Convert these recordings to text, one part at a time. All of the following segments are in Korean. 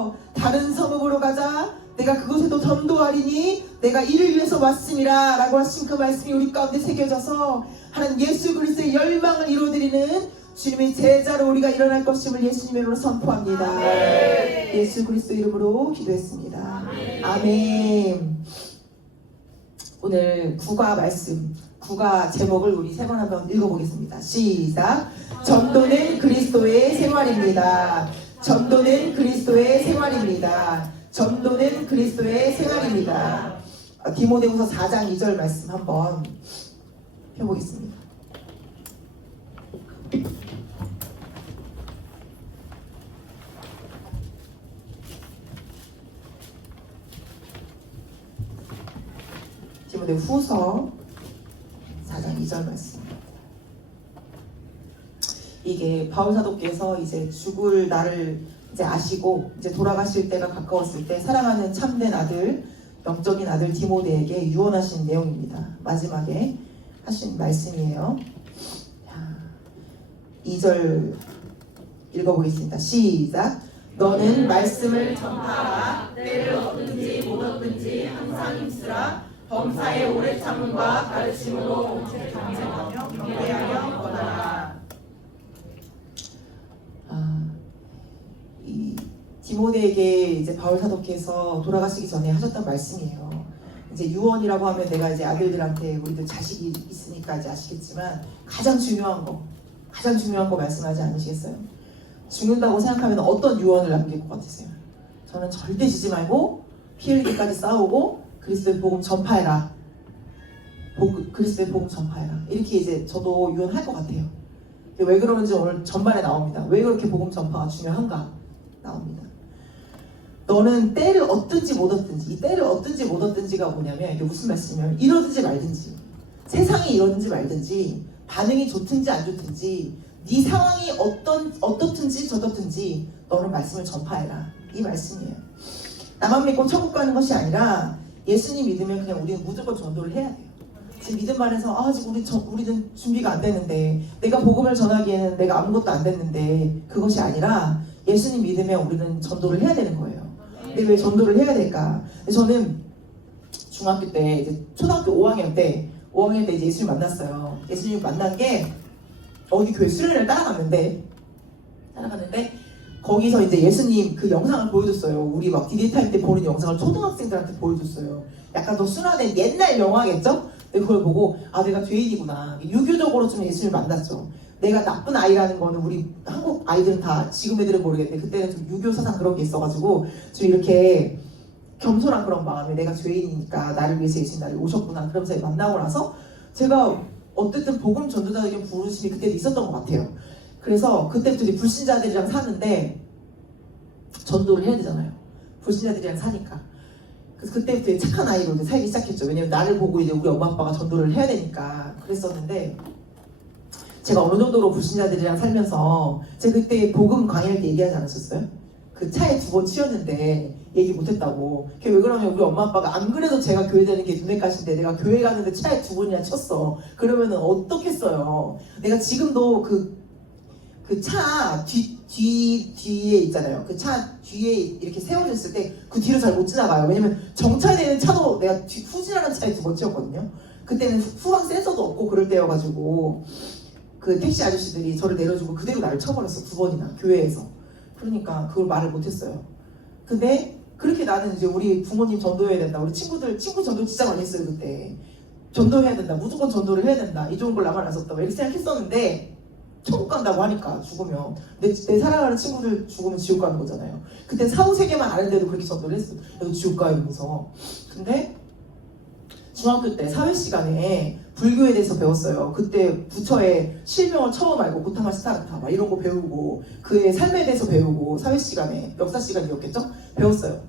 주여 다른 성읍으로 가자. 내가 그곳에도 전도하리니 내가 이를 위해서 왔음이라 라고 하신 그 말씀이 우리 가운데 새겨져서 하나님 예수 그리스도의 열망을 이루어드리는 주님의 제자로 우리가 일어날 것임을 예수님의 이름으로 선포합니다. 예수 그리스도 이름으로 기도했습니다. 아멘. 오늘 국어 말씀, 국어 제목을 우리 세 번 한번 읽어보겠습니다. 시작. 전도는 그리스도의 생활입니다. 전도는 그리스도의 생활입니다. 전도는 그리스도의 생활입니다. 디모데후서 4장 2절 말씀 한번 펴보겠습니다. 디모데후서 4장 2절 말씀. 이게 바울 사도께서 이제 죽을 날을 이제 아시고 이제 돌아가실 때가 가까웠을 때 사랑하는 참된 아들, 영적인 아들 디모데에게 유언하신 내용입니다. 마지막에 하신 말씀이에요. 2절 읽어보겠습니다. 시작. 너는 말씀을 전파하라. 때를 얻든지 못 얻든지 항상 힘쓰라. 범사의 오래 참음과 가르침으로 동체 경쟁하며 경배하며 권하라. 이 디모데에게 이제 바울 사도께서 돌아가시기 전에 하셨던 말씀이에요. 이제 유언이라고 하면 내가 이제 아들들한테 우리들 자식이 있으니까 이제 아시겠지만 가장 중요한 거 말씀하지 않으시겠어요? 죽는다고 생각하면 어떤 유언을 남길 것 같으세요? 저는 절대 지지 말고 피 흘리기까지 싸우고 그리스도의 복음 전파해라. 그리스도의 복음 전파해라. 이렇게 이제 저도 유언할 것 같아요. 왜 그러는지 오늘 전반에 나옵니다. 왜 그렇게 복음 전파가 중요한가 나옵니다. 너는 때를 얻든지 못 얻든지, 이 때를 얻든지 못 얻든지가 뭐냐면 이게 무슨 말씀이냐면 이러든지 말든지, 세상이 이러든지 말든지, 반응이 좋든지 안 좋든지, 네 상황이 어떻든지 저렇든지 너는 말씀을 전파해라. 이 말씀이에요. 나만 믿고 천국 가는 것이 아니라 예수님 믿으면 그냥 우리는 무조건 전도를 해야 돼요. 지금 믿음 안에서 아직 우리는 준비가 안 되는데, 내가 복음을 전하기에는 내가 아무것도 안 됐는데, 그것이 아니라 예수님 믿으면 우리는 전도를 해야 되는 거예요. 근데 왜 전도를 해야 될까? 저는 중학교 때 이제 초등학교 5학년 때 이제 예수님 만났어요. 예수님 만난 게 어디 교회 수련회를 따라갔는데 거기서 이제 예수님 그 영상을 보여줬어요. 우리 막 디데이타임 때 보는 영상을 초등학생들한테 보여줬어요. 약간 더 순화된 옛날 영화겠죠? 근데 그걸 보고 내가 죄인이구나. 유교적으로 좀 예수님을 만났죠. 내가 나쁜 아이라는 거는 우리 한국 아이들은 다, 지금 애들은 모르겠는데 그때는 좀 유교 사상 그런 게 있어가지고 좀 이렇게 겸손한 그런 마음에 내가 죄인이니까 나를 위해서 예수님 나를 오셨구나. 그러면서 만나고 나서 제가 어쨌든 복음 전도자에게 부르심이 그때도 있었던 것 같아요. 그래서 그때부터 이제 불신자들이랑 사는데 전도를 해야 되잖아요. 불신자들이랑 사니까. 그래서 그때부터 착한 아이로 이제 살기 시작했죠. 왜냐면 나를 보고 이제 우리 엄마 아빠가 전도를 해야 되니까 그랬었는데, 제가 어느 정도로 불신자들이랑 살면서 제가 그때 복음 강의할 때 얘기하지 않으셨어요? 그 차에 2번 치였는데 얘기 못했다고. 그게 왜 그러냐면 우리 엄마 아빠가 안 그래도 제가 교회 다니는 게 눈에 가신데 내가 교회 가는데 차에 2번이나 쳤어. 그러면은 어떻겠어요. 내가 지금도 그 차 뒤에 있잖아요. 그 차 뒤에 이렇게 세워졌을 때 그 뒤로 잘 못 지나가요. 왜냐면 정차되는 차도 내가 후진하는 차에 2번 치였거든요. 그때는 후방 센서도 없고 그럴 때여가지고 그 택시 아저씨들이 저를 내려주고 그대로 나를 쳐버렸어. 2번이나 교회에서. 그러니까 그걸 말을 못했어요. 근데 그렇게 나는 이제 우리 부모님 전도해야 된다. 우리 친구 전도 진짜 많이 했어요. 그때 전도해야 된다. 무조건 전도를 해야 된다. 이 좋은 걸 나만 안 썼다. 이렇게 생각했었는데 천국 간다고 하니까 죽으면 내 사랑하는 친구들 죽으면 지옥 가는 거잖아요. 그때 사후 세계만 아는데도 그렇게 전도를 했어. 여기 지옥 가 이러면서. 근데 중학교 때 사회 시간에 불교에 대해서 배웠어요. 그때 부처의 실명을 처음 알고 고타마 시타르타 막 이런 거 배우고 그의 삶에 대해서 배우고 사회 시간에, 역사 시간이었겠죠? 배웠어요.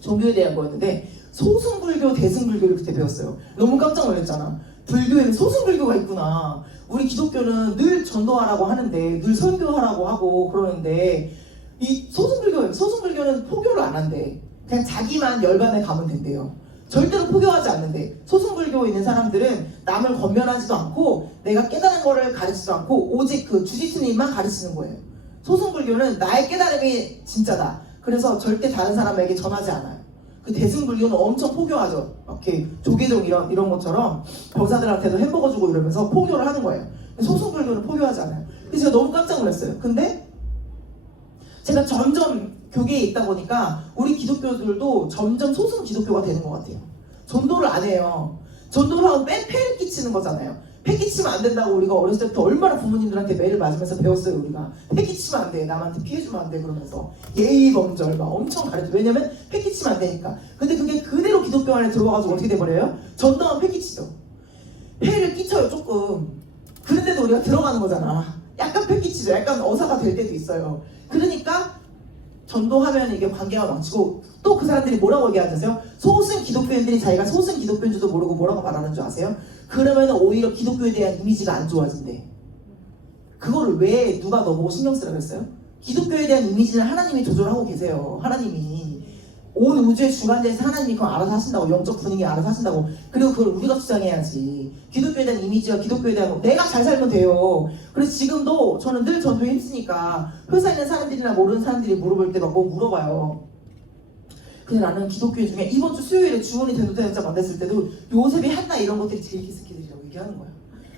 종교에 대한 거였는데 소승불교, 대승불교를 그때 배웠어요. 너무 깜짝 놀랐잖아. 불교에는 소승불교가 있구나. 우리 기독교는 늘 전도하라고 하는데, 늘 설교하라고 하고 그러는데, 이 소승불교는 포교를 안 한대. 그냥 자기만 열반에 가면 된대요. 절대로 포교하지 않는데, 소승불교에 있는 사람들은 남을 권면하지도 않고 내가 깨달은 거를 가르치지도 않고 오직 그 주지스님만 가르치는 거예요. 소승불교는 나의 깨달음이 진짜다. 그래서 절대 다른 사람에게 전하지 않아요. 그 대승불교는 엄청 포교하죠. 이렇게 조계종 이런 것처럼 병사들한테도 햄버거 주고 이러면서 포교를 하는 거예요. 소승불교는 포교하지 않아요. 그래서 제가 너무 깜짝 놀랐어요. 근데 제가 점점 교계에 있다 보니까 우리 기독교들도 점점 소승 기독교가 되는 것 같아요. 전도를 안 해요. 전도를 하면 폐를 끼치는 거잖아요. 폐 끼치면 안 된다고 우리가 어렸을 때부터 얼마나 부모님들한테 매를 맞으면서 배웠어요. 우리가 폐 끼치면 안 돼, 남한테 피해주면 안 돼 그러면서 예의 범절 막 엄청 가르쳐. 왜냐면 폐 끼치면 안 되니까. 근데 그게 그대로 기독교 안에 들어가가지고 어떻게 돼버려요? 전도하면 폐 끼치죠. 폐를 끼쳐요 조금. 그런데도 우리가 들어가는 거잖아. 약간 폐 끼치죠. 약간 어사가 될 때도 있어요. 그러니까 전도하면 이게 관계가 망치고, 또 그 사람들이 뭐라고 얘기하세요? 소승 기독교인들이 자기가 소승 기독교인 줄도 모르고 뭐라고 말하는 줄 아세요? 그러면 오히려 기독교에 대한 이미지가 안 좋아진대. 그거를 왜 누가 너보고 신경 쓰라고 했어요? 기독교에 대한 이미지는 하나님이 조절하고 계세요. 하나님이 온 우주의 주관자에서 하나님이 그걸 알아서 하신다고. 영적 분위기 알아서 하신다고. 그리고 그걸 우리가 주장해야지. 기독교에 대한 이미지와 기독교에 대한 내가 잘 살면 돼요. 그래서 지금도 저는 늘 전도에 힘쓰니까 회사에 있는 사람들이나 모르는 사람들이 물어볼 때 막 뭐 물어봐요. 근데 나는 기독교 중에 이번 주 수요일에 주원이 전도대행자 만났을 때도 요셉이 한나 이런 것들이 제일 기스키들이라고 얘기하는 거야.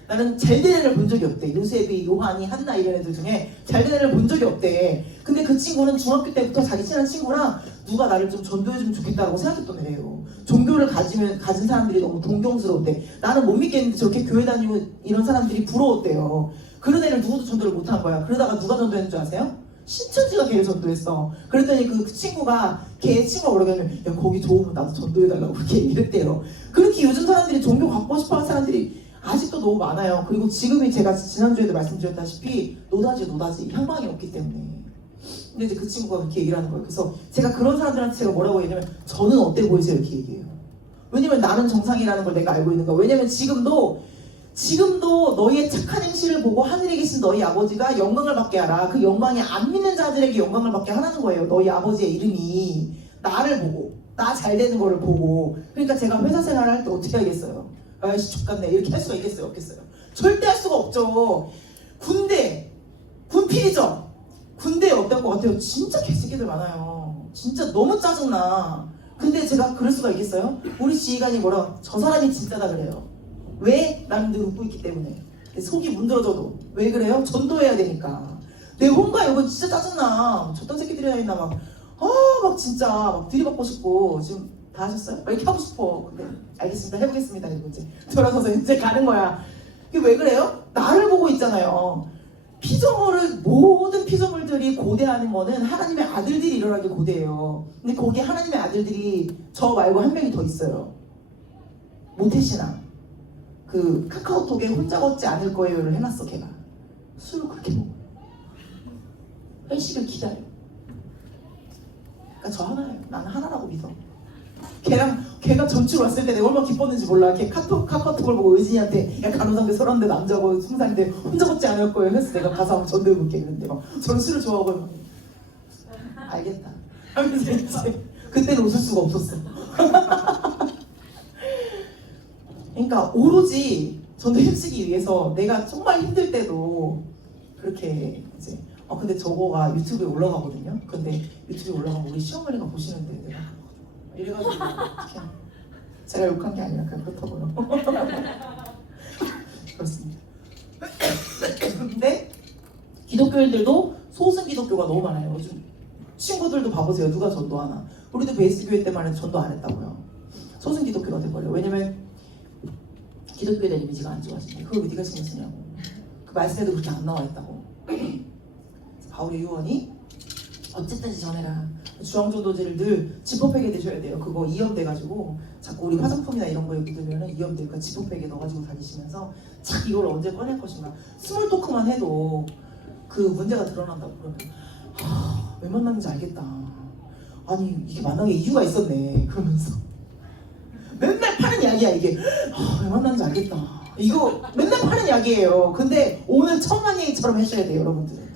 나는 잘된 애를 본 적이 없대. 요셉이, 요한이, 한나 이런 애들 중에 잘된 애를 본 적이 없대. 근데 그 친구는 중학교 때부터 자기 친한 친구랑 누가 나를 좀 전도해주면 좋겠다고 생각했던 애래요. 종교를 가진 사람들이 너무 동경스러웠대. 나는 못 믿겠는데 저렇게 교회 다니고 이런 사람들이 부러웠대요. 그런 애를 누구도 전도를 못한 거야. 그러다가 누가 전도했는 줄 아세요? 신천지가 걔를 전도했어. 그랬더니 그 친구가 걔 친구가 뭐라냐면 야 거기 좋으면 나도 전도해달라고 그렇게 이랬대요. 그렇게 요즘 사람들이 종교 갖고 싶어하는 사람들이 아직도 너무 많아요. 그리고 지금이 제가 지난주에도 말씀드렸다시피 노다지 향방이 없기 때문에. 근데 이제 그 친구가 그렇게 얘기를 하는 거예요. 그래서 제가 그런 사람들한테 제가 뭐라고 얘기하면 저는 어때 보이세요? 이렇게 얘기해요. 왜냐면 나는 정상이라는 걸 내가 알고 있는 거야. 왜냐면 지금도 너희의 착한 행실을 보고 하늘에 계신 너희 아버지가 영광을 받게 하라. 그 영광이 안 믿는 자들에게 영광을 받게 하라는 거예요. 너희 아버지의 이름이 나를 보고 나 잘 되는 거를 보고. 그러니까 제가 회사 생활을 할 때 어떻게 하겠어요? 아이씨 X같네 이렇게 할 수가 있겠어요? 없겠어요? 절대 할 수가 없죠. 군필이죠? 군대에 어떨 것 같아요? 진짜 개새끼들 많아요. 진짜 너무 짜증나. 근데 제가 그럴 수가 있겠어요? 우리 지휘관이 뭐라 저 사람이 진짜다 그래요. 왜? 나는 늘 웃고 있기 때문에. 속이 문드러져도 왜 그래요? 전도해야 되니까. 내 혼과 이거 진짜 짜증나. 저딴 새끼들이 다 있나 막 진짜 막 들이받고 싶고. 지금 다 하셨어요? 이렇게 하고 싶어. 근데 알겠습니다. 해보겠습니다. 이러고 이제 돌아서서 이제 가는 거야. 이게 왜 그래요? 나를 보고 있잖아요. 모든 피조물들이 고대하는 거는 하나님의 아들들이 일어나게 고대해요. 근데 거기 하나님의 아들들이 저 말고 한 명이 더 있어요. 모태신앙. 그 카카오톡에 혼자 걷지 않을 거예요를 해놨어. 걔가 술을 그렇게 먹어. 회식을 기다려. 그러니까 저 하나예요. 나는 하나라고 믿어. 걔가 전출 왔을 때 내가 얼마나 기뻤는지 몰라. 걔 카카오톡을 보고 의진이한테 야 간호사인데 30대 남자고 20살인데 혼자 걷지 않을 거예요 해서 내가 가서 한번 전도해볼게 이랬는데 막 저는 술을 좋아하고 알겠다 하면서 이제 그때는 웃을 수가 없었어. 그러니까 오로지 전도 힘쓰기 위해서 내가 정말 힘들 때도 그렇게 이제 근데 저거가 유튜브에 올라가거든요. 근데 유튜브에 올라가면 우리 시어머니가 보시는데 내가 이래가지고 어떻게 제가 욕한 게 아니라 그냥 그렇다고요. 그렇습니다. 근데 기독교인들도 소승 기독교가 너무 많아요. 요즘 친구들도 봐보세요. 누가 전도하나. 우리도 베이스 교회 때만 해도 전도 안 했다고요. 소승 기독교가 돼버려요. 왜냐면 기독교에 대한 이미지가 안 좋아지네. 그걸 왜 네가 신경 쓰냐고. 그 말씀에도 그렇게 안 나와 있다고. 바울의 유언이 어쨌든지 전해라. 중앙전도지를 늘 지퍼백에 드셔야 돼요. 그거 이염돼가지고 자꾸 우리 화장품이나 이런 거 여기 들면은 이염되니까 지퍼백에 넣어가지고 다니시면서 참 이걸 언제 꺼낼 것인가. 스몰 토크만 해도 그 문제가 드러난다고. 그러면 왜 만났는지 알겠다. 아니 이게 만나게 이유가 있었네. 그러면서 맨날 파는 약이야 이게. 왜 만났는지 알겠다. 이거 맨날 파는 약이에요. 근데 오늘 천만 얘기처럼 하셔야 돼요 여러분들.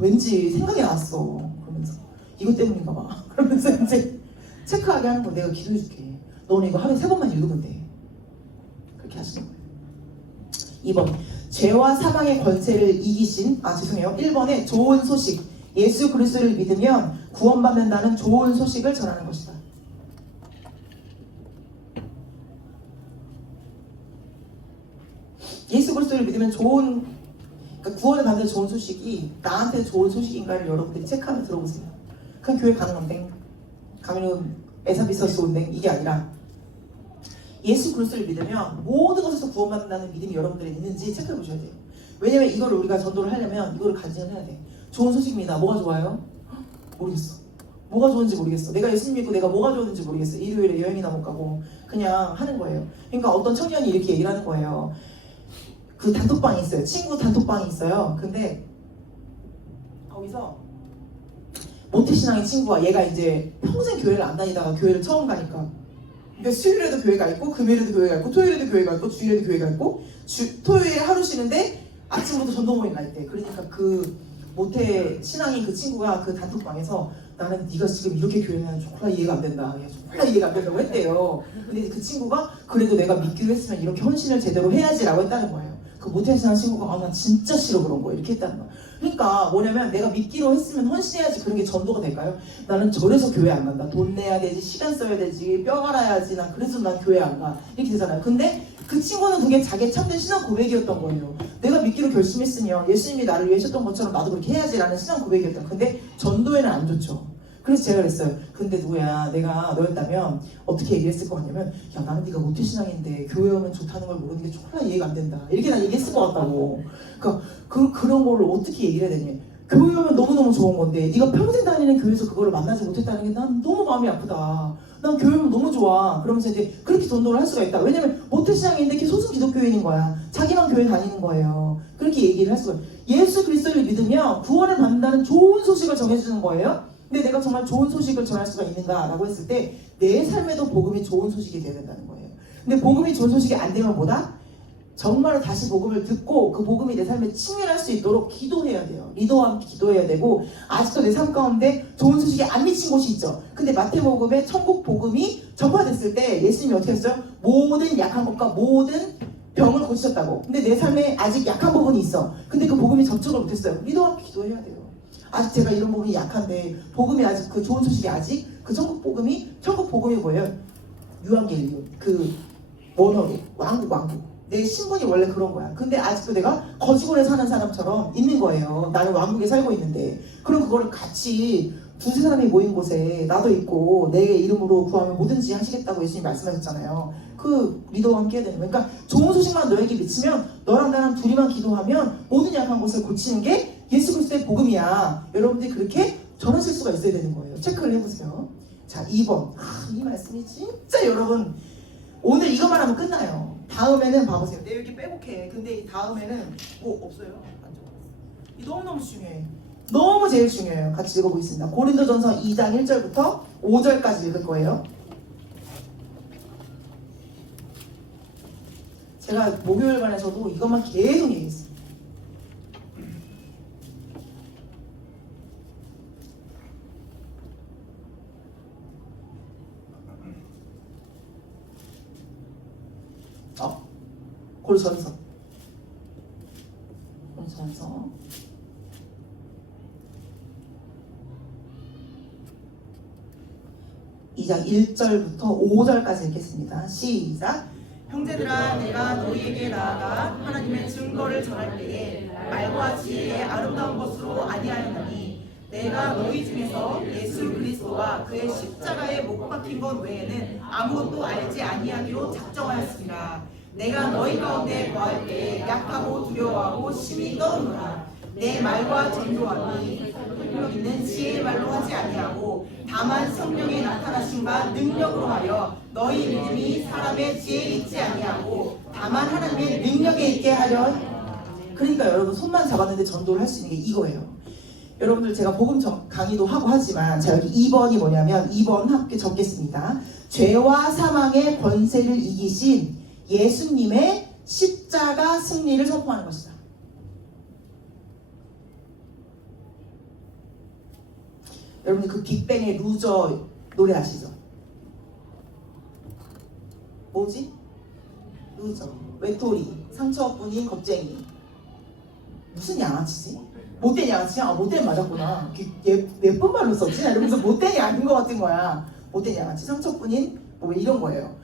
왠지 생각이 났어. 그러면서 이것 때문인가 봐. 그러면서 이제 체크하게 하는 거 내가 기도해줄게. 너는 이거 하루에 3번만 읽으면 돼. 그렇게 하시는 거예요. 2번 죄와 사망의 권세를 이기신 1번에 좋은 소식 예수 그리스도를 믿으면 구원받는다는 좋은 소식을 전하는 것이다. 예수 그리스도를 믿으면 그러니까 구원을 받는 좋은 소식이 나한테 좋은 소식인가를 여러분들이 체크하면 들어보세요. 그럼 교회 가는 건데, 가면은 에사비서스 온데 이게 아니라 예수 그리스도를 믿으면 모든 것에서 구원받는다는 믿음이 여러분들에 있는지 체크해 보셔야 돼요. 왜냐면 이거를 우리가 전도를 하려면 이거를 간증해야 돼. 좋은 소식입니다. 뭐가 좋아요? 모르겠어. 뭐가 좋은지 모르겠어. 내가 예수님 믿고 내가 뭐가 좋은지 모르겠어. 일요일에 여행이나 못 가고 그냥 하는 거예요. 그러니까 어떤 청년이 이렇게 얘기를 하는 거예요. 그 단톡방이 있어요. 친구 단톡방이 있어요. 근데 거기서 모태신앙의 친구와 얘가 이제 평생 교회를 안 다니다가 교회를 처음 가니까, 그러니까 수요일에도 교회가 있고 금요일에도 교회가 있고 토요일에도 교회가 있고 주일에도 교회가 있고 토요일에 하루 쉬는데 아침부터 전도 모임 가 있대. 그러니까 그 모태신앙인 그 친구가 그 단톡방에서 나는 네가 지금 이렇게 교회는 정말 이해가 안 된다. 정말 이해가 안 된다고 했대요. 근데 그 친구가 그래도 내가 믿기로 했으면 이렇게 헌신을 제대로 해야지라고 했다는 거예요. 그 모태신앙 친구가 나 진짜 싫어 그런 거 이렇게 했다는 거야. 그러니까 뭐냐면 내가 믿기로 했으면 헌신해야지 그런 게 전도가 될까요? 나는 저래서 교회 안 간다. 돈 내야 되지, 시간 써야 되지, 뼈 갈아야지. 난 그래서 난 교회 안 가. 이렇게 되잖아요. 근데 그 친구는 그게 자기의 참된 신앙 고백이었던 거예요. 내가 믿기로 결심했으면 예수님이 나를 위해 하셨던 것처럼 나도 그렇게 해야지라는 신앙 고백이었던. 근데 전도에는 안 좋죠. 그래서 제가 그랬어요. 근데 누구야, 내가 너였다면 어떻게 얘기했을 것 같냐면, 야 나는 네가 모태신앙인데 교회 오면 좋다는 걸 모르는 게 정말 이해가 안 된다. 이렇게 난 얘기했을 것 같다고. 그러니까 그런 거를 어떻게 얘기를 해야 되냐. 교회 오면 너무너무 좋은 건데 네가 평생 다니는 교회에서 그거를 만나지 못했다는 게 난 너무 마음이 아프다. 난 교회 오면 너무 좋아. 그러면서 이제 그렇게 전도를 할 수가 있다. 왜냐면 모태신앙인데 이렇게 소수 기독교인인 거야. 자기만 교회 다니는 거예요. 그렇게 얘기를 할 수가 있어요. 예수 그리스도를 믿으면 구원을 받는다는 좋은 소식을 전해주는 거예요. 근데 내가 정말 좋은 소식을 전할 수가 있는가라고 했을 때 내 삶에도 복음이 좋은 소식이 되어야 된다는 거예요. 근데 복음이 좋은 소식이 안 되면 뭐다? 정말로 다시 복음을 듣고 그 복음이 내 삶에 침면할 수 있도록 기도해야 돼요. 리더와 함께 기도해야 되고, 아직도 내 삶 가운데 좋은 소식이 안 미친 곳이 있죠. 근데 마태복음에 천국 복음이 전파됐을 때 예수님이 어떻게 했어요? 모든 약한 것과 모든 병을 고치셨다고. 근데 내 삶에 아직 약한 부분이 있어. 근데 그 복음이 접촉을 못했어요. 리더와 함께 기도해야 돼요. 아직 제가 이런 부분이 약한데 복음이 아직 그 좋은 소식이 아직 그 천국 복음이 뭐예요? 유한겔리온 그 원어로 왕국 내 신분이 원래 그런 거야. 근데 아직도 내가 거지골에 사는 사람처럼 있는 거예요. 나는 왕국에 살고 있는데. 그럼 그거를 같이 두세 사람이 모인 곳에 나도 있고 내 이름으로 구하면 뭐든지 하시겠다고 예수님이 말씀하셨잖아요. 그 리더와 함께 해야 되는 거예요. 그러니까 좋은 소식만 너에게 미치면 너랑 나랑 둘이만 기도하면 모든 약한 곳을 고치는 게 예수 그리스도의 복음이야. 여러분들이 그렇게 전하실 수가 있어야 되는 거예요. 체크를 해보세요. 자, 2번. 이 말씀이 진짜 여러분 오늘 이것만 하면 끝나요. 다음에는 봐보세요. 내가 이렇게 빼곡해. 근데 이 다음에는 뭐 없어요. 이 너무너무 중요해. 너무 제일 중요해요. 같이 읽어보겠습니다. 고린도전서 2장 1절부터 5절까지 읽을 거예요. 제가 목요일반에서도 이것만 계속 얘기했어요. 고린도전서 2장 1절부터 5절까지 읽겠습니다. 시작. 형제들아, 내가 너희에게 나아가 하나님의 증거를 전할 때에 말과 지혜의 아름다운 것으로 아니하였나니 내가 너희 중에서 예수 그리스도와 그의 십자가에 못 박힌 것 외에는 아무것도 알지 아니하기로 작정하였습니다. 내가 너희 가운데 거할 때에 약하고 두려워하고 심히 떨었노라. 내 말과 전도함이 능력 있는 지혜의 말로 하지 아니하고 다만 성령의 나타나심과 능력으로 하여 너희 믿음이 사람의 지혜에 있지 아니하고 다만 하나님의 능력에 있게 하려. 그러니까 여러분 손만 잡았는데 전도를 할 수 있는 게 이거예요. 여러분들 제가 복음 강의도 하고 하지만 자 여기 2번이 뭐냐면 2번 함께 적겠습니다. 죄와 사망의 권세를 이기신 예수님의 십자가 승리를 선포하는 것이다. 여러분들 그 빅뱅의 루저 노래 아시죠? 뭐지? 루저, 외톨이, 상처뿐인 겁쟁이. 무슨 양아치지? 못된 양아치? 아, 못된 맞았구나. 예쁜 말로 썼지? 이러면서 못된이 아닌 것 같은 거야. 못된 양아치, 상처뿐인 뭐 이런 거예요.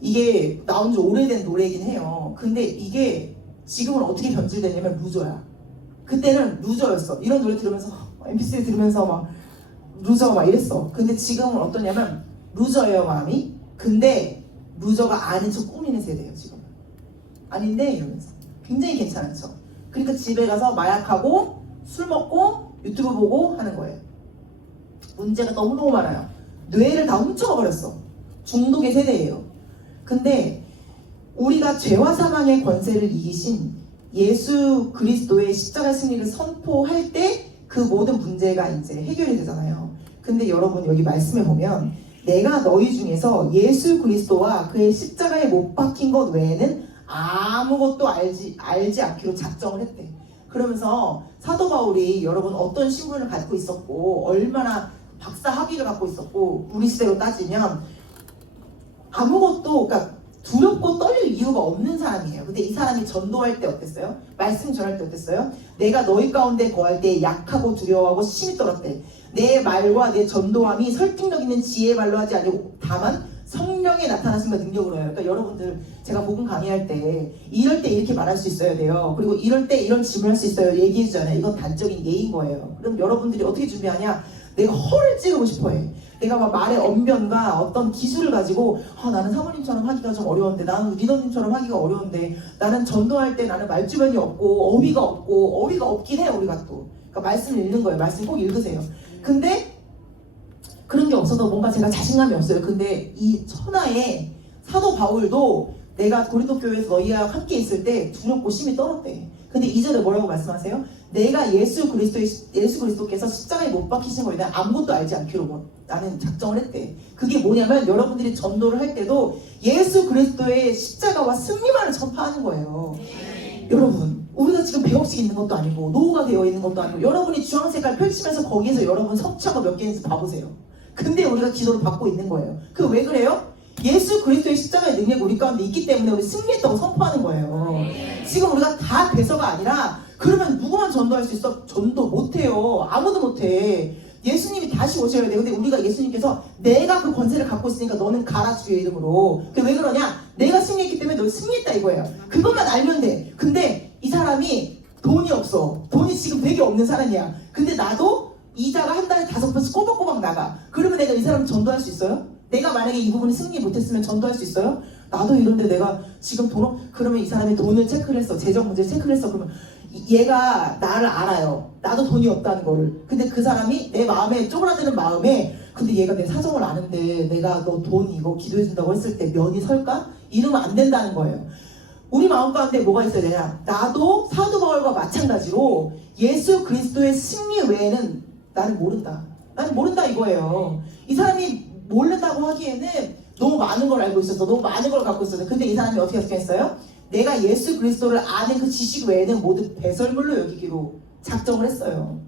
이게 나온 지 오래된 노래이긴 해요. 근데 이게 지금은 어떻게 변질되냐면 루저야. 그때는 루저였어. 이런 노래 들으면서 MP3 들으면서 막 루저 막 이랬어. 근데 지금은 어떠냐면 루저예요 마음이. 근데 루저가 아닌 척 꾸미는 세대예요 지금. 아닌데 이러면서 굉장히 괜찮은 척. 그러니까 집에 가서 마약하고 술 먹고 유튜브 보고 하는 거예요. 문제가 너무너무 많아요. 뇌를 다 훔쳐버렸어. 중독의 세대예요. 근데 우리가 죄와 사망의 권세를 이기신 예수 그리스도의 십자가 승리를 선포할 때 그 모든 문제가 이제 해결이 되잖아요. 근데 여러분 여기 말씀에 보면 내가 너희 중에서 예수 그리스도와 그의 십자가에 못 박힌 것 외에는 아무것도 알지 않기로 작정을 했대. 그러면서 사도 바울이 여러분 어떤 신분을 갖고 있었고 얼마나 박사 학위를 갖고 있었고 우리 시대로 따지면 아무것도 그러니까 두렵고 떨릴 이유가 없는 사람이에요. 근데 이 사람이 전도할 때 어땠어요? 말씀 전할 때 어땠어요? 내가 너희 가운데 거할 때 약하고 두려워하고 심히 떨었대. 내 말과 내 전도함이 설득력 있는 지혜의 말로 하지 아니고 다만 성령의 나타나심과 능력으로 해요. 그러니까 여러분들 제가 복음 강의할 때 이럴 때 이렇게 말할 수 있어야 돼요. 그리고 이럴 때 이런 질문할 수 있어요. 얘기해 주잖아요. 이건 단적인 예인 거예요. 그럼 여러분들이 어떻게 준비하냐? 내가 허를 찌르고 싶어 해. 내가 막 말의 언변과 어떤 기술을 가지고 나는 사모님처럼 하기가 좀 어려운데 나는 리더님처럼 하기가 어려운데 나는 전도할 때 나는 말주변이 없고 어휘가 없긴 해요. 우리가 또 그러니까 말씀을 읽는 거예요. 말씀 꼭 읽으세요. 근데 그런 게 없어도 뭔가 제가 자신감이 없어요. 근데 이 천하에 사도 바울도 내가 고린도 교회에서 너희와 함께 있을 때 두렵고 심히 떨었대. 근데 이전에 뭐라고 말씀하세요? 내가 예수 그리스도께서 십자가에 못 박히신 거에 대한 아무것도 알지 않기로 나는 작정을 했대. 그게 뭐냐면 여러분들이 전도를 할 때도 예수 그리스도의 십자가와 승리만을 전파하는 거예요. 여러분 우리가 지금 100억씩 있는 것도 아니고 노후가 되어 있는 것도 아니고 여러분이 주황색깔 펼치면서 거기에서 여러분 석차가 몇 개인지 봐보세요. 근데 우리가 기도를 받고 있는 거예요. 그 왜 그래요? 예수 그리스도의 십자가의 능력이 우리 가운데 있기 때문에 우리 승리했다고 선포하는 거예요. 지금 우리가 다 돼서가 아니라 그러면 누구만 전도할 수 있어? 전도 못해요. 아무도 못해. 예수님이 다시 오셔야 돼. 근데 우리가 예수님께서 내가 그 권세를 갖고 있으니까 너는 가라 주의 이름으로. 왜 그러냐? 내가 승리했기 때문에 너는 승리했다 이거예요. 그것만 알면 돼. 근데 이 사람이 돈이 없어. 돈이 지금 되게 없는 사람이야. 근데 나도 이자가 한 달에 5번씩 꼬박꼬박 나가. 그러면 내가 이 사람 전도할 수 있어요? 내가 만약에 이 부분에 승리 못했으면 전도할 수 있어요? 나도 이런데 내가 지금 그러면 이 사람이 돈을 체크를 했어. 재정 문제를 체크를 했어. 그러면 얘가 나를 알아요. 나도 돈이 없다는 거를. 근데 그 사람이 내 마음에 쪼그라드는 마음에 근데 얘가 내 사정을 아는데 내가 너 돈 이거 기도해준다고 했을 때 면이 설까? 이러면 안 된다는 거예요. 우리 마음 가운데 뭐가 있어야 되냐? 나도 사도 바울과 마찬가지로 예수 그리스도의 승리 외에는 나는 모른다. 나는 모른다 이거예요. 이 사람이 모른다고 하기에는 너무 많은 걸 알고 있었어. 너무 많은 걸 갖고 있었어. 근데 이 사람이 어떻게 했어요? 내가 예수 그리스도를 아는 그 지식 외에는 모두 배설물로 여기기로 작정을 했어요.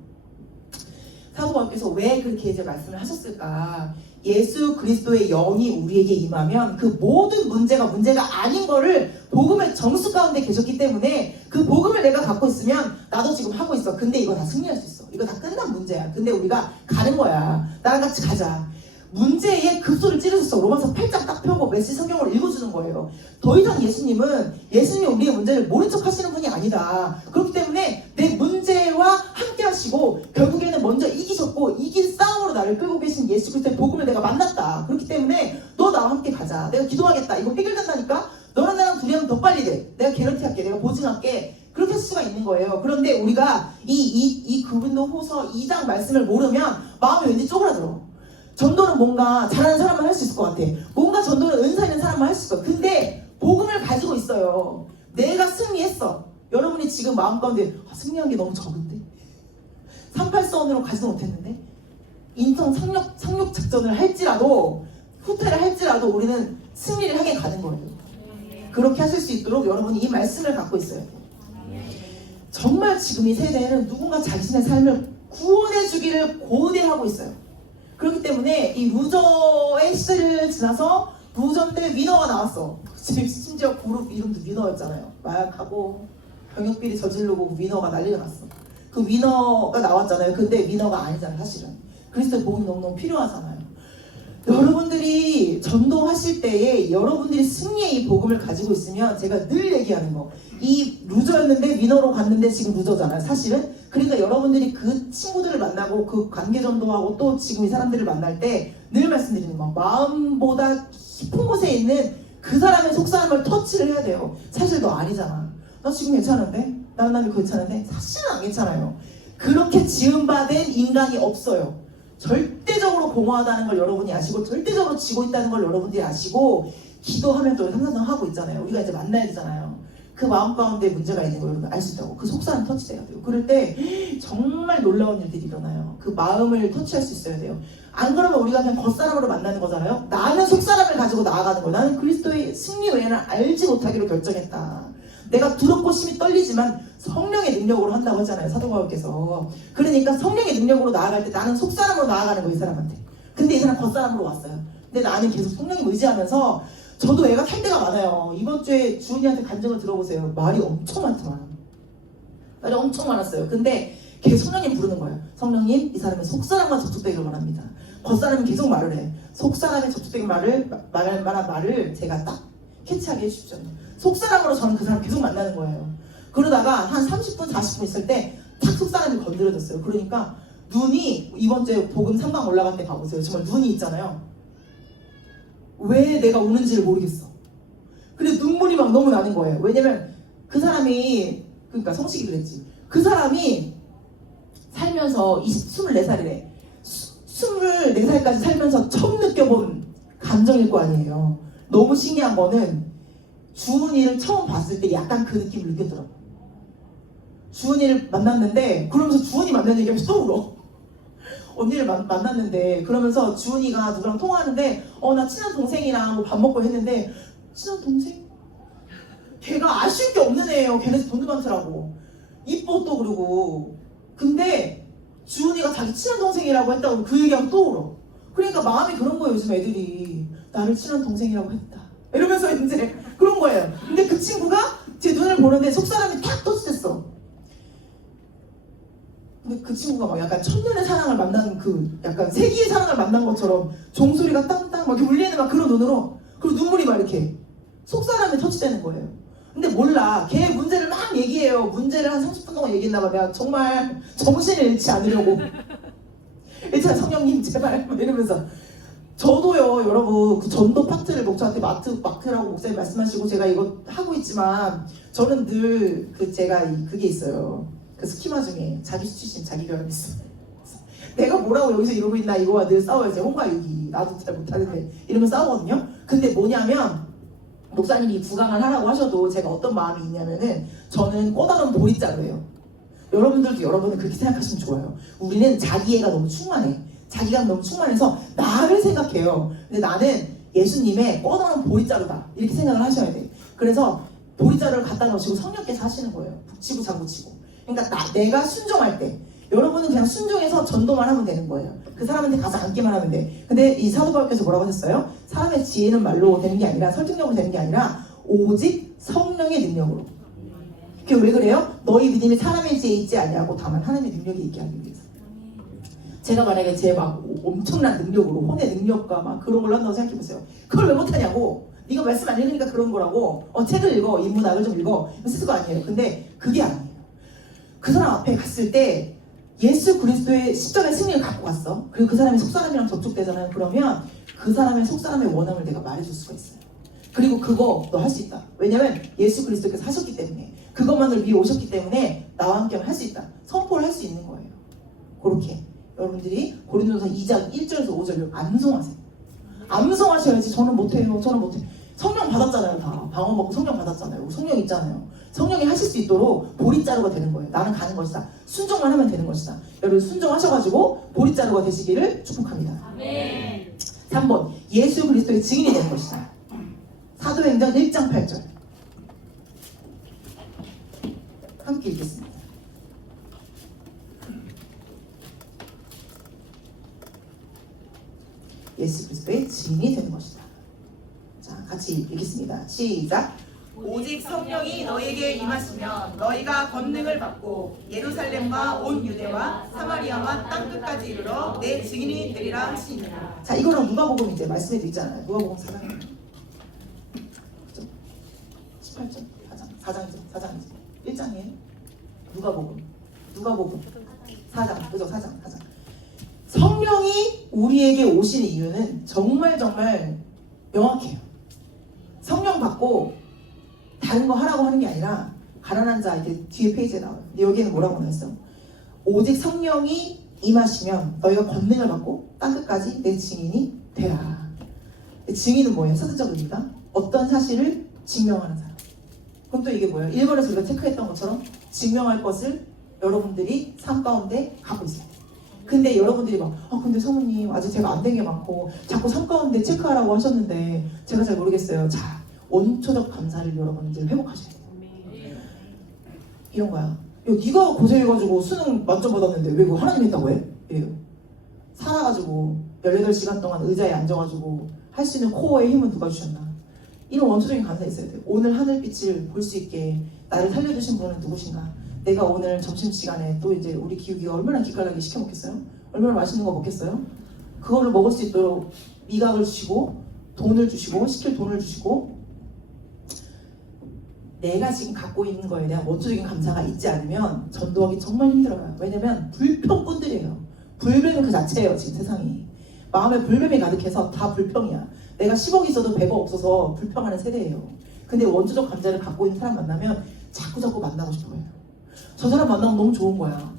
사도 바울께서 왜 그렇게 이제 말씀을 하셨을까? 예수 그리스도의 영이 우리에게 임하면 그 모든 문제가 아닌 거를 복음의 정수 가운데 계셨기 때문에 그 복음을 내가 갖고 있으면 나도 지금 하고 있어. 근데 이거 다 승리할 수 있어. 이거 다 끝난 문제야. 근데 우리가 가는 거야. 나랑 같이 가자. 문제에 급소를 찌르셨어. 로마서 8장 딱 펴고 메시지 성경을 읽어주는 거예요. 더 이상 예수님이 우리의 문제를 모른 척 하시는 분이 아니다. 그렇기 때문에 내 문제와 함께 하시고 결국에는 먼저 이기셨고 이긴 싸움으로 나를 끌고 계신 예수 그리스도의 복음을 내가 만났다. 그렇기 때문에 너 나와 함께 가자. 내가 기도하겠다. 이거 해결된다니까? 너랑 나랑 둘이 하면 더 빨리 돼. 내가 개런티할게. 내가 보증할게. 그렇게 할 수가 있는 거예요. 그런데 우리가 이 고린도 후서 2장 말씀을 모르면 마음이 왠지 쪼그라들어. 전도는 뭔가 잘하는 사람만 할 수 있을 것 같아. 뭔가 전도는 은사 있는 사람만 할 수 있어. 근데 복음을 가지고 있어요. 내가 승리했어. 여러분이 지금 마음 가운데 승리한 게 너무 적은데? 38선으로 가지도 못했는데? 인성 상륙 작전을 할지라도 후퇴를 할지라도 우리는 승리를 하게 가는 거예요. 그렇게 하실 수 있도록 여러분이 이 말씀을 갖고 있어요. 정말 지금 이 세대에는 누군가 자신의 삶을 구원해 주기를 고대하고 있어요. 그렇기 때문에 이 루저의 시대를 지나서 루저인데 위너가 나왔어. 심지어 그룹 이름도 위너였잖아요. 마약하고 병역비리 저지르고 위너가 난리가 났어. 그 위너가 나왔잖아요. 근데 위너가 아니잖아요, 사실은. 그리스도의 복음이 너무너무 필요하잖아요. 여러분들이 전도하실 때에 여러분들이 승리의 이 복음을 가지고 있으면 제가 늘 얘기하는 거, 이 루저였는데 위너로 갔는데 지금 루저잖아요, 사실은. 그러니까 여러분들이 그 친구들을 만나고 그 관계 전도하고 또 지금 이 사람들을 만날 때 늘 말씀드리는 거, 마음보다 깊은 곳에 있는 그 사람의 속사람을 터치를 해야 돼요. 사실 너 아니잖아. 너 지금 괜찮은데? 다른 남이 괜찮은데? 사실은 안 괜찮아요. 그렇게 지음받은 인간이 없어요. 절대적으로 공허하다는 걸 여러분이 아시고, 절대적으로 지고 있다는 걸 여러분들이 아시고, 기도하면 또 상상성 하고 있잖아요. 우리가 이제 만나야 되잖아요. 그 마음 가운데 문제가 있는 거 여러분 알 수 있다고. 그 속사람 터치돼야 돼요. 그럴 때 정말 놀라운 일들이 일어나요. 그 마음을 터치할 수 있어야 돼요. 안 그러면 우리가 그냥 겉사람으로 만나는 거잖아요. 나는 속사람을 가지고 나아가는 거예요. 나는 그리스도의 승리 외에는 알지 못하기로 결정했다. 내가 두렵고 심히 떨리지만 성령의 능력으로 한다고 하잖아요, 사도 바울께서. 그러니까 성령의 능력으로 나아갈 때 나는 속사람으로 나아가는 거예요, 이 사람한테. 근데 이 사람 겉사람으로 왔어요. 근데 나는 계속 성령님 의지하면서, 저도 애가 탈 때가 많아요. 이번 주에 주은이한테 간증을 들어보세요. 말이 엄청 많더만. 말이 엄청 많았어요. 근데 계속 성령님 부르는 거예요. 성령님, 이 사람은 속사람과 접촉되기를 원합니다. 겉사람은 계속 말을 해. 속사람에 접촉되는 말할 만한 말을 제가 딱 캐치하게 해주십시오. 속사람으로 저는 그 사람 계속 만나는 거예요. 그러다가 한 30분, 40분 있을 때 탁 속사람이 건드려졌어요. 그러니까 눈이, 이번 주에 복음 3강 올라갈 때 가보세요. 정말 눈이 있잖아요. 왜 내가 우는지를 모르겠어. 근데 눈물이 막 너무 나는 거예요. 왜냐면 그 사람이, 그러니까 성식이 그랬지. 그 사람이 살면서 24살이래. 24살까지 살면서 처음 느껴본 감정일 거 아니에요. 너무 신기한 거는 주은이를 처음 봤을 때 약간 그 느낌을 느꼈더라고. 주은이를 만났는데, 그러면서 주은이 만난 얘기하면서 또 울어. 언니를 만났는데, 그러면서 주은이가 누구랑 통화하는데, 나 친한 동생이랑 뭐 밥 먹고 했는데, 친한 동생? 걔가 아쉬울 게 없는 애예요. 걔네 돈도 많더라고. 이뻐 또 그러고. 근데 주은이가 자기 친한 동생이라고 했다고 그 얘기하면 또 울어. 그러니까 마음이 그런 거예요, 요즘 애들이. 나를 친한 동생이라고 했다. 이러면서 이제 그런 거예요. 근데 그 친구가 제 눈을 보는데 속사람이 탁 터치됐어. 근데 그 친구가 막 약간 천년의 사랑을 만난 그 약간 세기의 사랑을 만난 것처럼 종소리가 땅땅 막 이렇게 울리는 막 그런 눈으로, 그리고 눈물이 막 이렇게 속사람에 터치되는 거예요. 근데 몰라. 걔 문제를 막 얘기해요. 문제를 한 30분 동안 얘기했나 봐. 내가 정말 정신을 잃지 않으려고. 일단 성령님 제발 이러면서. 저도요, 여러분, 그 전도 파트를 목사한테 마트라고 목사님 말씀하시고 제가 이거 하고 있지만, 저는 늘 제가 그게 있어요. 그 스키마 중에 자기 수치심, 자기 결함 있어. 내가 뭐라고 여기서 이러고 있나 이거와 늘 싸워요. 제 홍과유기. 나도 잘 못하는데 이러면 싸우거든요. 근데 뭐냐면, 목사님이 구강을 하라고 하셔도 제가 어떤 마음이 있냐면은, 저는 꼬다로운 보리자루예요. 여러분들도 여러분은 그렇게 생각하시면 좋아요. 우리는 자기애가 너무 충만해. 자기가 너무 충만해서 나를 생각해요. 근데 나는 예수님의 뻗어놓은 보리자루다, 이렇게 생각을 하셔야 돼. 그래서 보리자루를 갖다 놓으시고 성령께서 하시는 거예요. 북치고 장구치고. 그러니까 내가 순종할 때, 여러분은 그냥 순종해서 전도만 하면 되는 거예요. 그 사람한테 가서 앉기만 하면 돼. 근데 이 사도 바울께서 뭐라고 하셨어요? 사람의 지혜는 말로 되는 게 아니라, 설득력으로 되는 게 아니라 오직 성령의 능력으로. 그게 왜 그래요? 너희 믿음이 사람의 지혜에 있지 않냐고, 다만 하나님의 능력이 있게 하기 위해서. 제가 만약에 제 막 엄청난 능력으로, 혼의 능력과 막 그런 걸 한다고 생각해보세요. 그걸 왜 못하냐고. 네가 말씀 안 읽으니까 그런 거라고. 책을 읽어, 인문학을 좀 읽어, 쓸 거 아니에요. 근데 그게 아니에요. 그 사람 앞에 갔을 때 예수 그리스도의 십자가의 승리를 갖고 갔어. 그리고 그 사람이 속사람이랑 접촉되잖아요. 그러면 그 사람의 속사람의 원함을 내가 말해줄 수가 있어요. 그리고 그거 너 할 수 있다. 왜냐면 예수 그리스도께서 하셨기 때문에, 그것만을 위해 오셨기 때문에 나와 함께 할 수 있다. 선포를 할 수 있는 거예요. 그렇게 여러분들이 고린도서 2장 1절에서 5절을 암송하세요. 암송하셔야지. 저는 못해요. 저는 못해. 성령 받았잖아요. 다 방언 먹고 성령 받았잖아요. 성령 있잖아요. 성령이 하실 수 있도록 보리자루가 되는 거예요. 나는 가는 것이다. 순종만 하면 되는 것이다. 여러분 순종하셔가지고 보리자루가 되시기를 축복합니다. 아멘. 3번, 예수 그리스도의 증인이 되는 것이다. 사도행전 1장 8절 함께 읽겠습니다. 예수 그리스도의 증인이 되는 것이다. 자, 같이 읽겠습니다. 시작. 오직 성령이 너희에게 임하시면 너희가 권능을 받고 예루살렘과 온 유대와 사마리아와 땅끝까지 이르러 내 증인이 되리라 하시니라. 자, 이거랑 누가복음 이제 말씀해도 있잖아요. 누가복음 4장. 그죠? 18절. 4장이죠. 4장이죠. 1장이에요. 누가복음 4장. 그죠? 4장. 성령이 우리에게 오시는 이유는 정말 명확해요. 성령 받고 다른 거 하라고 하는 게 아니라 가난한 자, 이제 뒤에 페이지에 나와요. 근데 여기는 뭐라고 나왔어? 오직 성령이 임하시면 너희가 권능을 받고 땅끝까지 내 증인이 되라. 증인은 뭐예요? 사전적 의미가 어떤 사실을 증명하는 사람. 그럼 또 이게 뭐예요? 1번에서 우리가 체크했던 것처럼 증명할 것을 여러분들이 삶 가운데 갖고 있어요. 근데 여러분들이 막 근데 성우님 아직 제가 안 된 게 많고 자꾸 삶 가운데 체크하라고 하셨는데 제가 잘 모르겠어요. 자, 원초적 감사를 여러분들 회복하셔야 돼요. 이런 거야. 야, 네가 고생해가지고 수능 만점 받았는데 왜 그거 하나님 했다고 해? 이래요. 살아가지고 18시간 동안 의자에 앉아가지고 할 수 있는 코어의 힘은 누가 주셨나? 이런 원초적인 감사 있어야 돼요. 오늘 하늘빛을 볼 수 있게 나를 살려주신 분은 누구신가? 내가 오늘 점심시간에 또 이제 우리 기욱이가 얼마나 기깔나게 시켜 먹겠어요? 얼마나 맛있는 거 먹겠어요? 그거를 먹을 수 있도록 미각을 주시고 돈을 주시고 시킬 돈을 주시고 내가 지금 갖고 있는 거에 대한 원초적인 감사가 있지 않으면 전도하기 정말 힘들어요. 왜냐면 불평꾼들이에요. 불뱀은 그 자체예요. 지금 세상이 마음에 불뱀이 가득해서 다 불평이야. 내가 10억 있어도 100억 없어서 불평하는 세대예요. 근데 원초적 감사를 갖고 있는 사람 만나면 자꾸 만나고 싶어요. 저 사람 만나면 너무 좋은 거야.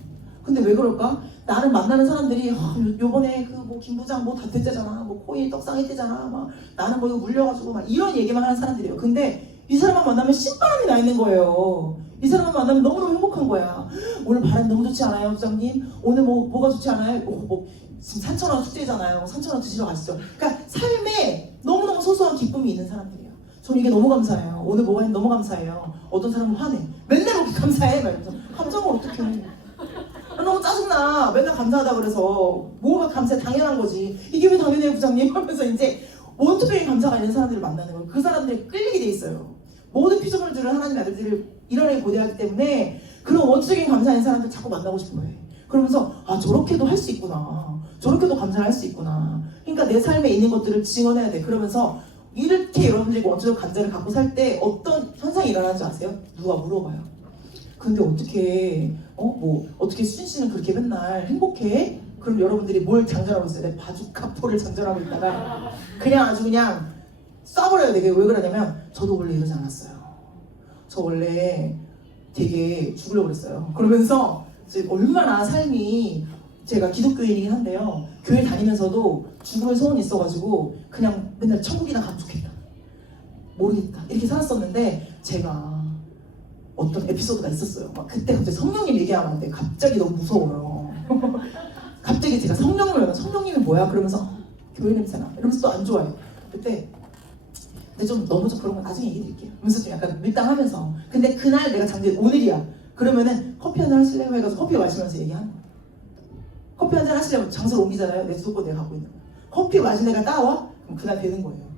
근데 왜 그럴까? 나는 만나는 사람들이 요번에 그 뭐 김부장 뭐 다 됐대잖아, 뭐 코일 떡상이 됐잖아, 막 나는 뭐 이거 물려가지고 막 이런 얘기만 하는 사람들이에요. 근데 이 사람만 만나면 신바람이 나 있는 거예요. 이 사람만 만나면 너무너무 행복한 거야. 오늘 바람 너무 좋지 않아요, 부장님? 오늘 뭐가 좋지 않아요? 지금 3,000원 축제잖아요. 3,000원 드시러 가시죠. 그러니까 삶에 너무너무 소소한 기쁨이 있는 사람들이에요. 저는 이게 너무 감사해요. 오늘 뭐가 너무 감사해요. 어떤 사람은 화내. 맨날 그렇게 감사해. 말면서 감정을 어떻게 해. 너무 짜증나. 맨날 감사하다 그래서 뭐가 감사해. 당연한 거지. 이게 왜 당연해요, 부장님? 하면서 이제 원투적인 감사가 있는 사람들을 만나는 거예요. 그 사람들이 끌리게 돼 있어요. 모든 피조물들은 하나님 아들들을 일원하게 고대하기 때문에 그런 원투적인 감사 있는 사람들 자꾸 만나고 싶은 거예요. 그러면서 저렇게도 할 수 있구나. 저렇게도 감사를 할 수 있구나. 그러니까 내 삶에 있는 것들을 증언해야 돼. 그러면서 이렇게 여러분들이 원초적 감사를 갖고 살 때 어떤 현상이 일어나는지 아세요? 누가 물어봐요. 근데 어떻게 수진 씨는 그렇게 맨날 행복해? 그럼 여러분들이 뭘 장전하고 있어요? 내 바주카포를 장전하고 있다가 그냥 아주 그냥 쏴버려야 돼. 왜 그러냐면 저도 원래 이러지 않았어요. 저 원래 되게 죽으려고 그랬어요. 그러면서 이제 얼마나 삶이 제가 기독교인이긴 한데요. 교회 다니면서도 죽음의 소원이 있어가지고 그냥 맨날 천국이나 가면 좋겠다. 모르겠다. 이렇게 살았었는데 제가 어떤 에피소드가 있었어요. 막 그때 갑자기 성령님 얘기하면 안 돼. 갑자기 너무 무서워요. 갑자기 제가 성령님이 뭐야? 그러면서 교회 냄새나. 이러면서 또 안 좋아해요. 근데 좀 너무 좀 그런 거 나중에 얘기 드릴게요. 그러면서 좀 약간 밀당하면서. 근데 그날 내가 오늘이야. 그러면은 커피 한잔 하실래요? 해가지고 커피 마시면서 얘기하는 거야. 커피 한잔 하시려면 장소를 옮기잖아요. 내 수도권 내가 갖고 있는 거야. 커피 마신 애가 따와? 그럼 그날 되는 거예요.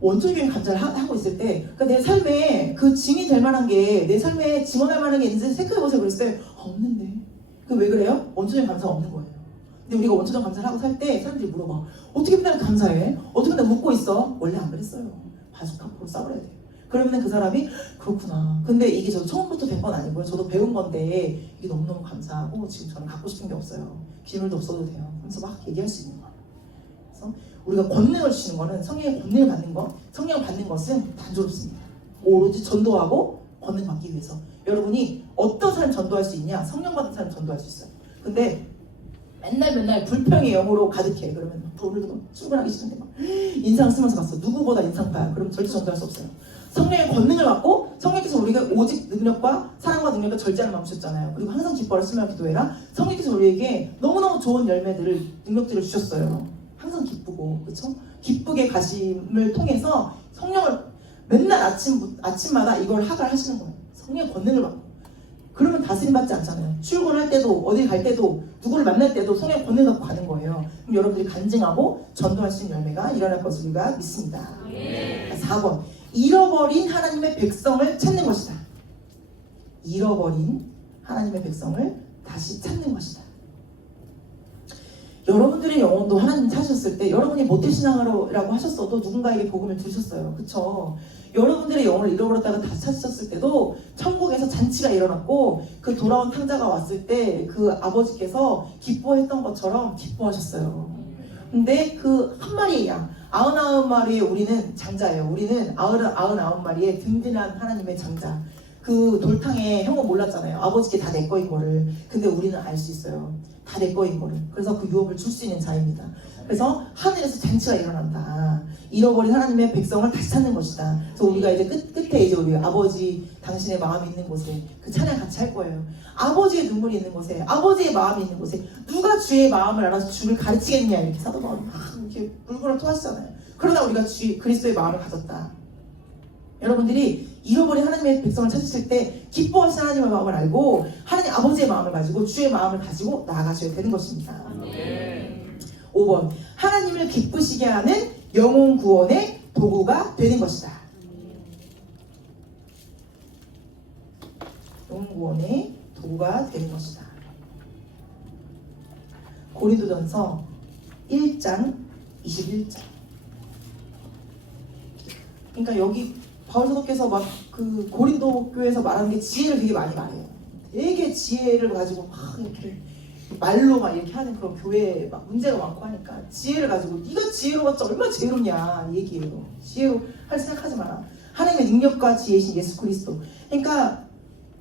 원초적인 감사를 하고 있을 때, 그러니까 내 삶에 그 증이 될 만한 게, 내 삶에 증언할 만한 게 있는지 생각해보세요. 그랬을 때 없는데. 그 왜 그래요? 원초적인 감사가 없는 거예요. 근데 우리가 원초적 감사를 하고 살 때 사람들이 물어봐. 어떻게 맨날 감사해? 어떻게 맨날 묻고 있어? 원래 안 그랬어요. 바주카포로 싸버려야 돼요. 그러면 그 사람이 그렇구나. 근데 이게 저도 처음부터 된 건 아니고요. 저도 배운 건데 이게 너무너무 감사하고 지금 저는 갖고 싶은 게 없어요. 기물도 없어도 돼요. 그래서 막 얘기할 수 있는 거예요. 그래서 우리가 권능을 주시는 거는 성령의 권능을 받는 것, 성령을 받는 것은 단조롭습니다. 오로지 전도하고 권능 받기 위해서. 여러분이 어떤 사람 전도할 수 있냐? 성령 받은 사람 전도할 수 있어요. 근데 맨날 불평의 영으로 가득해. 그러면 오늘도 출근하기 싫은데 막 인상 쓰면서 갔어. 누구보다 인상파야. 그럼 절대 전도할 수 없어요. 성령의 권능을 받고 성령께서 우리가 오직 능력과 사랑과 능력과 절제하는 마음 주셨잖아요. 그리고 항상 기뻐하라 쓰며 기도해라. 성령께서 우리에게 너무너무 좋은 열매들을 능력들을 주셨어요. 항상 기쁘고, 그렇죠? 기쁘게 가심을 통해서 성령을 맨날 아침마다 이걸 하갈 하시는 거예요. 성령의 권능을 받고. 그러면 다스림 받지 않잖아요. 출근할 때도 어디 갈 때도 누구를 만날 때도 성령의 권능 갖고 가는 거예요. 그럼 여러분들이 간증하고 전도할 수 있는 열매가 일어날 것을 우리가 믿습니다. 4번 잃어버린 하나님의 백성을 찾는 것이다. 잃어버린 하나님의 백성을 다시 찾는 것이다. 여러분들의 영혼도 하나님 찾으셨을 때 여러분이 모태신앙이라고 하셨어도 누군가에게 복음을 주셨어요. 그쵸? 여러분들의 영혼을 잃어버렸다가 다시 찾으셨을 때도 천국에서 잔치가 일어났고 그 돌아온 탕자가 왔을 때 그 아버지께서 기뻐했던 것처럼 기뻐하셨어요. 근데 그 한 마리의 양 99마리의 우리는 장자예요. 우리는 99마리의 든든한 하나님의 장자. 그 돌탕에 형은 몰랐잖아요. 아버지께 다 내 거인 거를. 근데 우리는 알 수 있어요. 다 내 거인 거를. 그래서 그 유업을 줄 수 있는 자입니다. 그래서 하늘에서 잔치가 일어난다. 잃어버린 하나님의 백성을 다시 찾는 것이다. 그래서 우리가 이제 끝에 이제 우리 아버지 당신의 마음이 있는 곳에 그 찬양 같이 할 거예요. 아버지의 눈물이 있는 곳에, 아버지의 마음이 있는 곳에 누가 주의 마음을 알아서 주를 가르치겠냐 이렇게 사도 바울이 막 이렇게 물건을 토하시잖아요. 그러나 우리가 그리스도의 마음을 가졌다. 여러분들이 잃어버린 하나님의 백성을 찾으실 때 기뻐하시는 하나님의 마음을 알고 하나님 아버지의 마음을 가지고 주의 마음을 가지고 나아가셔야 되는 것입니다. 5번 하나님을 기쁘시게 하는 영혼 구원의 도구가 되는 것이다. 영혼 구원의 도구가 되는 것이다. 고린도전서 1장 21절. 그러니까 여기 바울 사도께서 막 그 고린도 교회에서 말하는 게 지혜를 되게 많이 말해요. 되게 지혜를 가지고 막 이렇게 말로 막 이렇게 하는 그런 교회에 막 문제가 많고 하니까 지혜를 가지고 네가 지혜로웠자 얼마나 지혜롭냐 얘기해요. 지혜로 할 생각하지 마라. 하나님의 능력과 지혜이신 예수 그리스도. 그러니까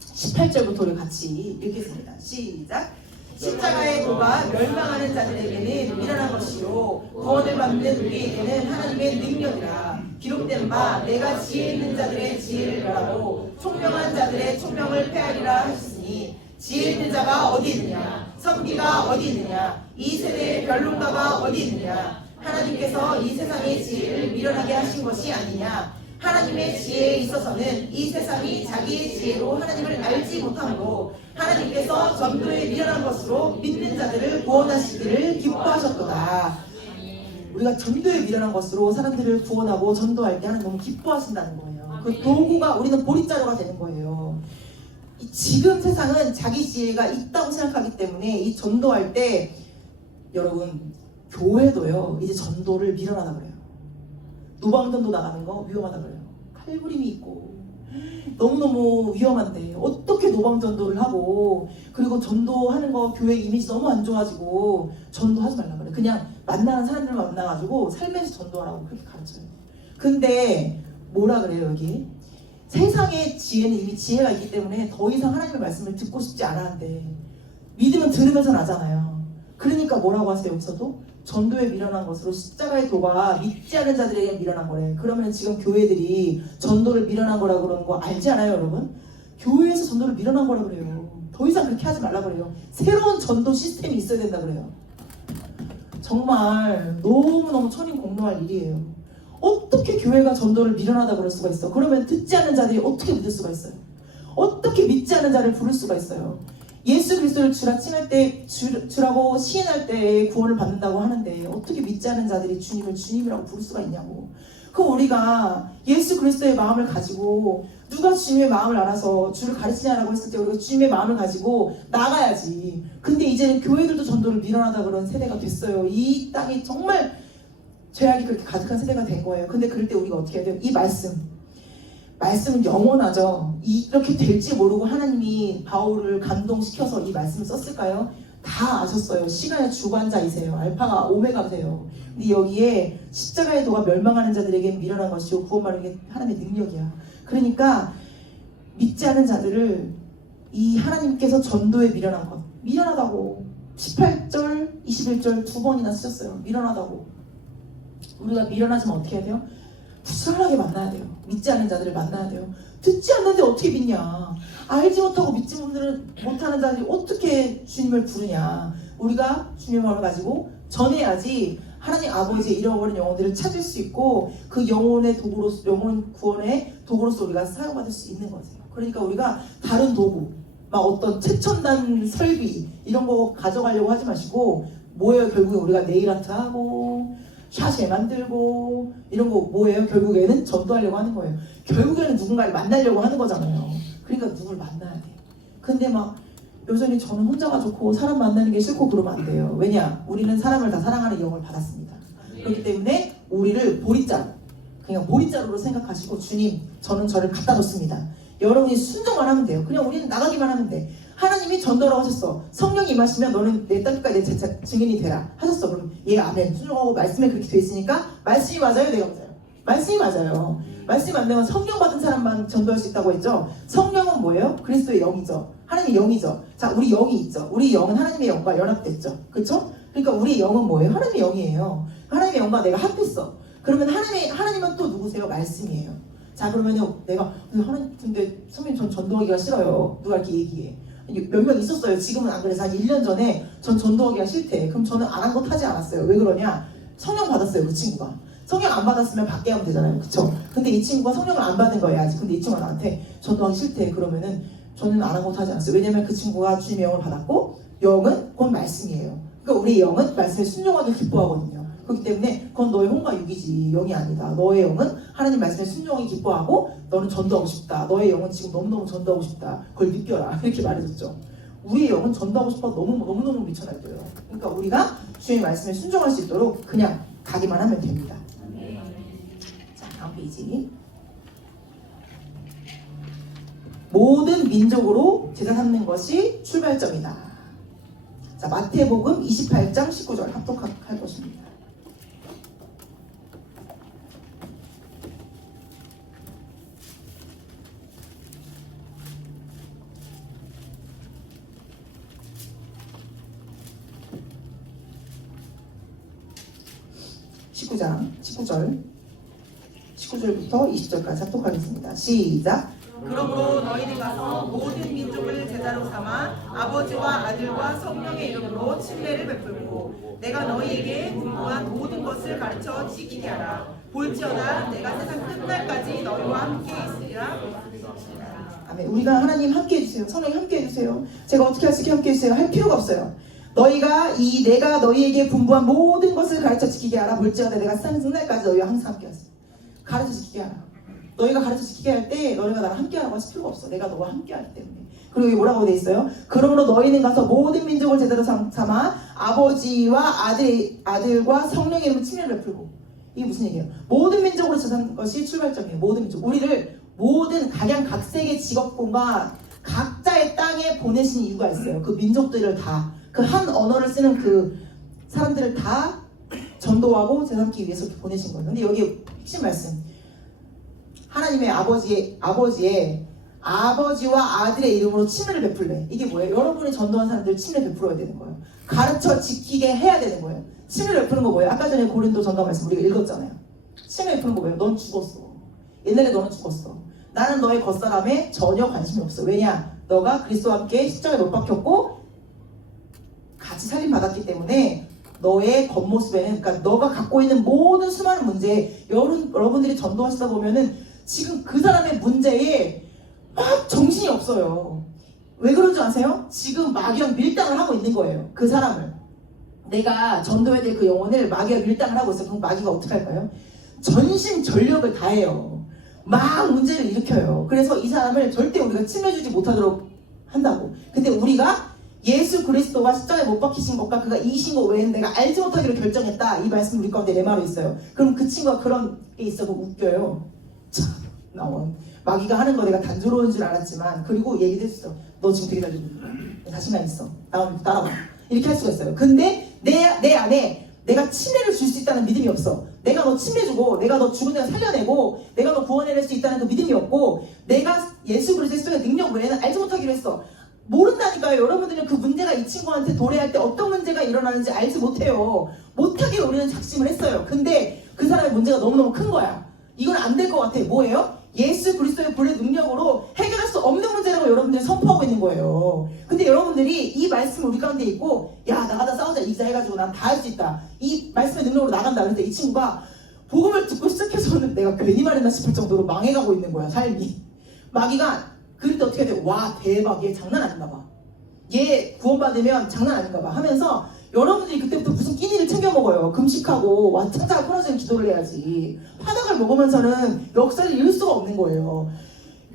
18절부터 우리 같이 읽겠습니다. 시작. 십자가의 도가 멸망하는 자들에게는 미련한 것이요 구원을 받는 우리에게는 하나님의 능력이라. 기록된 바 내가 지혜 있는 자들의 지혜를 멸하고 총명한 자들의 총명을 폐하리라 하셨으니 지혜 있는 자가 어디 있느냐 선비가 어디 있느냐 이 세대의 변론가가 어디 있느냐 하나님께서 이 세상의 지혜를 미련하게 하신 것이 아니냐 하나님의 지혜에 있어서는 이 세상이 자기의 지혜로 하나님을 알지 못하므로 하나님께서 전도에 미련한 것으로 믿는 자들을 구원하시기를 기뻐하셨도다. 우리가 전도에 미련한 것으로 사람들을 구원하고 전도할 때 하나님 너무 기뻐하신다는 거예요. 그 도구가 우리는 보릿자루가 되는 거예요. 지금 세상은 자기 지혜가 있다고 생각하기 때문에 이 전도할 때 여러분 교회도요 이제 전도를 미련하다 그래요. 노방전도 나가는 거 위험하다 그래요. 칼부림이 있고 너무너무 위험한데 어떻게 노방전도를 하고 그리고 전도하는 거 교회 이미지 너무 안 좋아지고 전도하지 말라 그래. 그냥 만나는 사람들 만나가지고 삶에서 전도하라고 그렇게 가르쳐요. 근데 뭐라 그래요 여기? 세상의 지혜는 이미 지혜가 있기 때문에 더 이상 하나님의 말씀을 듣고 싶지 않아 한대. 믿으면 들으면서 나잖아요. 그러니까 뭐라고 하세요 여기서도? 전도에 미련한 것으로 십자가의 도가 믿지 않은 자들에게 미련한 거래. 그러면 지금 교회들이 전도를 미련한 거라고 그러는 거 알지 않아요 여러분? 교회에서 전도를 미련한 거라 그래요. 더 이상 그렇게 하지 말라 그래요. 새로운 전도 시스템이 있어야 된다 그래요. 정말 너무너무 천인공노할 일이에요. 어떻게 교회가 전도를 미련하다 그럴 수가 있어? 그러면 듣지 않는 자들이 어떻게 믿을 수가 있어요? 어떻게 믿지 않는 자를 부를 수가 있어요? 예수 그리스도를 주라 칭할 때 주라고 시인할 때 구원을 받는다고 하는데 어떻게 믿지 않는 자들이 주님을 주님이라고 부를 수가 있냐고. 그럼 우리가 예수 그리스도의 마음을 가지고 누가 주님의 마음을 알아서 주를 가르치냐라고 했을 때 우리가 주님의 마음을 가지고 나가야지. 근데 이제는 교회들도 전도를 미련하다 그런 세대가 됐어요. 이 땅이 정말 죄악이 그렇게 가득한 세대가 된 거예요. 근데 그럴 때 우리가 어떻게 해야 돼요? 이 말씀은 영원하죠. 이렇게 될지 모르고 하나님이 바울을 감동시켜서 이 말씀을 썼을까요? 다 아셨어요. 시간의 주관자이세요. 알파가 오메가세요. 근데 여기에 십자가의 도가 멸망하는 자들에게 미련한 것이요 구원받는 게 하나님의 능력이야. 그러니까 믿지 않은 자들을 이 하나님께서 전도에 미련한 것, 미련하다고 18절, 21절 두 번이나 쓰셨어요. 미련하다고. 우리가 미련하지면 어떻게 해야 돼요? 부지런하게 만나야 돼요. 믿지 않는 자들을 만나야 돼요. 듣지 않는데 어떻게 믿냐? 알지 못하고 믿지 못하는 자들이 어떻게 주님을 부르냐? 우리가 주님의 마음을 가지고 전해야지 하나님 아버지의 잃어버린 영혼들을 찾을 수 있고 그 영혼의 도구로서, 영혼 구원의 도구로서 우리가 사용받을 수 있는 거죠. 그러니까 우리가 다른 도구, 막 어떤 최첨단 설비 이런 거 가져가려고 하지 마시고 뭐예요? 결국에 우리가 네일 아트 하고 샤쉐 만들고 이런 거 뭐예요? 결국에는 전도하려고 하는 거예요. 결국에는 누군가를 만나려고 하는 거잖아요. 그러니까 누굴 만나야 돼. 근데 막 여전히 저는 혼자가 좋고 사람 만나는 게 싫고 그러면 안 돼요. 왜냐? 우리는 사람을 다 사랑하는 영을 받았습니다. 그렇기 때문에 우리를 보리자루, 그냥 보리자루로 생각하시고 주님, 저는 저를 갖다 줬습니다. 여러분이 순종만 하면 돼요. 그냥 우리는 나가기만 하면 돼. 하나님이 전도라고 하셨어. 성령이 임하시면 너는 내 땅끝까지 내 증인이 되라 하셨어. 그럼 예 아멘 순종하고 말씀에 그렇게 돼 있으니까 말씀이 맞아요, 내가 맞아요? 말씀이 맞아요. 말씀이 맞으면 성령 받은 사람만 전도할 수 있다고 했죠. 성령은 뭐예요? 그리스도의 영이죠. 하나님의 영이죠. 자, 우리 영이 있죠. 우리 영은 하나님의 영과 연합됐죠. 그렇죠? 그러니까 우리 영은 뭐예요? 하나님의 영이에요. 하나님의 영과 내가 합했어. 그러면 하나님은 또 누구세요? 말씀이에요. 자, 그러면은 내가 하나님 근데 선생님 전 전도하기가 싫어요. 누가 이렇게 얘기해. 몇 명 있었어요. 지금은 안 그래서 한 1년 전에 전 전도하기가 싫대. 그럼 저는 아랑곳하지 않았어요. 왜 그러냐? 성령 받았어요, 그 친구가. 성령 안 받았으면 밖에 하면 되잖아요. 그쵸? 근데 이 친구가 성령을 안 받은 거예요, 아직. 근데 이 친구가 나한테 전도하기 싫대. 그러면은 저는 아랑곳하지 않았어요. 왜냐면 그 친구가 주님의 영을 받았고 영은 곧 말씀이에요. 그러니까 우리 영은 말씀에 순종하기 기뻐하거든요. 그렇기 때문에 그건 너의 혼과 육이지 영이 아니다. 너의 영은 하나님 말씀에 순종하기 기뻐하고 너는 전도하고 싶다. 너의 영은 지금 너무너무 전도하고 싶다. 그걸 느껴라. 이렇게 말해줬죠. 우리의 영은 전도하고 싶어 너무너무 미쳐날거예요. 그러니까 우리가 주님의 말씀에 순종할 수 있도록 그냥 가기만 하면 됩니다. 자, 다음 페이지. 모든 민족으로 제사 삼는 것이 출발점이다. 자, 마태복음 28장 19절 합독할 것입니다. 장 19절부터 20절까지 합독하겠습니다. 시작. 그러므로 너희는 가서 모든 민족을 제자로 삼아 아버지와 아들과 성령의 이름으로 침례를 베풀고 내가 너희에게 분부한 모든 것을 가르쳐 지키게 하라. 볼지어다 내가 세상 끝날까지 너희와 함께 있으리라. 아멘. 우리가 하나님 함께 해주세요. 성령 함께 해주세요. 제가 어떻게 할 수 있게 함께 해주세요. 할 필요가 없어요. 내가 너희에게 분부한 모든 것을 가르쳐 지키게 하라. 볼지어다 내가 세상 끝날까지 너희와 항상 함께 하세요. 가르쳐 지키게 하라. 너희가 가르쳐 지키게 할 때 너희가 나랑 함께 하라고 하실 필요가 없어. 내가 너와 함께 하기 때문에. 그리고 여기 뭐라고 돼 있어요? 그러므로 너희는 가서 모든 민족을 제대로 삼아 아버지와 아들과 성령의 이름으로 침례를 베풀고. 이게 무슨 얘기예요? 모든 민족으로 제사한 것이 출발점이에요. 모든 민족. 우리를 모든 각양각색의 직업군과 각자의 땅에 보내신 이유가 있어요. 그 민족들을 다, 그 한 언어를 쓰는 그 사람들을 다 전도하고 제삼기 위해서 이렇게 보내신 거예요. 근데 여기 핵심 말씀. 하나님의 아버지와 아들의 이름으로 침례를 베풀래. 이게 뭐예요? 여러분이 전도한 사람들 침례 베풀어야 되는 거예요. 가르쳐 지키게 해야 되는 거예요. 침례를 베푸는 거 뭐예요? 아까 전에 고린도 전도 말씀 우리가 읽었잖아요. 침례 베푸는 거 뭐예요? 넌 죽었어. 옛날에 너는 죽었어. 나는 너의 겉사람에 전혀 관심이 없어. 왜냐? 너가 그리스도와 함께 십자가에 못 박혔고 같이 살림 받았기 때문에 너의 겉모습에는, 그러니까 너가 갖고 있는 모든 수많은 문제, 여러분들이 전도하시다 보면은 지금 그 사람의 문제에 막 정신이 없어요. 왜 그런 줄 아세요? 지금 마귀랑 밀당을 하고 있는 거예요. 그 사람을. 내가 전도해야 될 그 영혼을 마귀가 밀당을 하고 있어요. 그럼 마귀가 어떻게 할까요? 전심전력을 다해요. 막 문제를 일으켜요. 그래서 이 사람을 절대 우리가 침해주지 못하도록 한다고. 근데 우리가 예수 그리스도가 십자가에 못 박히신 것과 그가 이기신 것 외에는 내가 알지 못하기로 결정했다. 이 말씀 우리 가운데 내말로 있어요. 그럼 그 친구가 그런 게 있어서 웃겨요. 참, 나온 마귀가 하는 거 내가 단조로운 줄 알았지만, 그리고 얘기도 했어. 너 지금 되게 달리고 있어. 자신감 있어. 따라와. 이렇게 할 수가 있어요. 근데 내 안에 내가 침례를 줄 수 있다는 믿음이 없어. 내가 너 침례 주고, 내가 너 죽은 데가 살려내고, 내가 너 구원해낼 수 있다는 그 믿음이 없고, 내가 예수 그리스도의 능력 외에는 알지 못하기로 했어. 모른다니까요. 여러분들은 그 문제가 이 친구한테 도래할 때 어떤 문제가 일어나는지 알지 못해요. 못하게 우리는 작심을 했어요. 근데 그 사람의 문제가 너무너무 큰 거야. 이건 안 될 것 같아. 뭐예요? 예수 그리스도의 불의 능력으로 해결할 수 없는 문제라고 여러분들이 선포하고 있는 거예요. 근데 여러분들이 이 말씀 우리 가운데 있고, 야 나가다 싸우자 이기자 해가지고 난 다 할 수 있다. 이 말씀의 능력으로 나간다. 그런데 이 친구가 복음을 듣고 시작해서는 내가 괜히 말했나 싶을 정도로 망해가고 있는 거야, 삶이. 마귀가 그럴 때 어떻게 해야 돼? 와 대박, 얘 장난 아닌가 봐. 얘 구원받으면 장난 아닌가 봐 하면서 여러분들이 그때부터 무슨 끼니를 챙겨 먹어요. 금식하고 와창자가 끊어지는 기도를 해야지. 파닭을 먹으면서는 역사를 이을 수가 없는 거예요.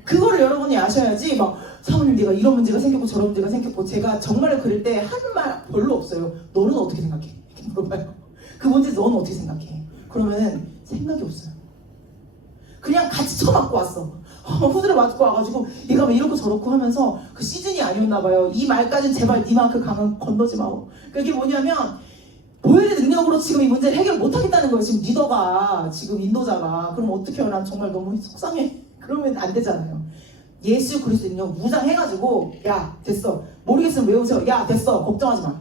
그거를 여러분이 아셔야지. 막 사모님 내가 이런 문제가 생겼고 저런 문제가 생겼고, 제가 정말 그럴 때 하는 말 별로 없어요. 너는 어떻게 생각해? 이렇게 물어봐요. 그 문제 너는 어떻게 생각해? 그러면은 생각이 없어요. 그냥 같이 쳐맞고 왔어. 후드를 맞고 와가지고 얘가 왜 이렇고 저렇고 하면서 그 시즌이 아니었나 봐요. 이 말까지는 제발 니마 그 강은 건너지 마오. 그게 뭐냐면 보혈의 능력으로 지금 이 문제를 해결 못하겠다는 거예요. 지금 리더가, 지금 인도자가. 그럼 어떻게 해요? 난 정말 너무 속상해. 그러면 안 되잖아요. 예수 그리스도 능력 무장해가지고 야 됐어. 모르겠으면 외우세요. 야 됐어. 걱정하지 마.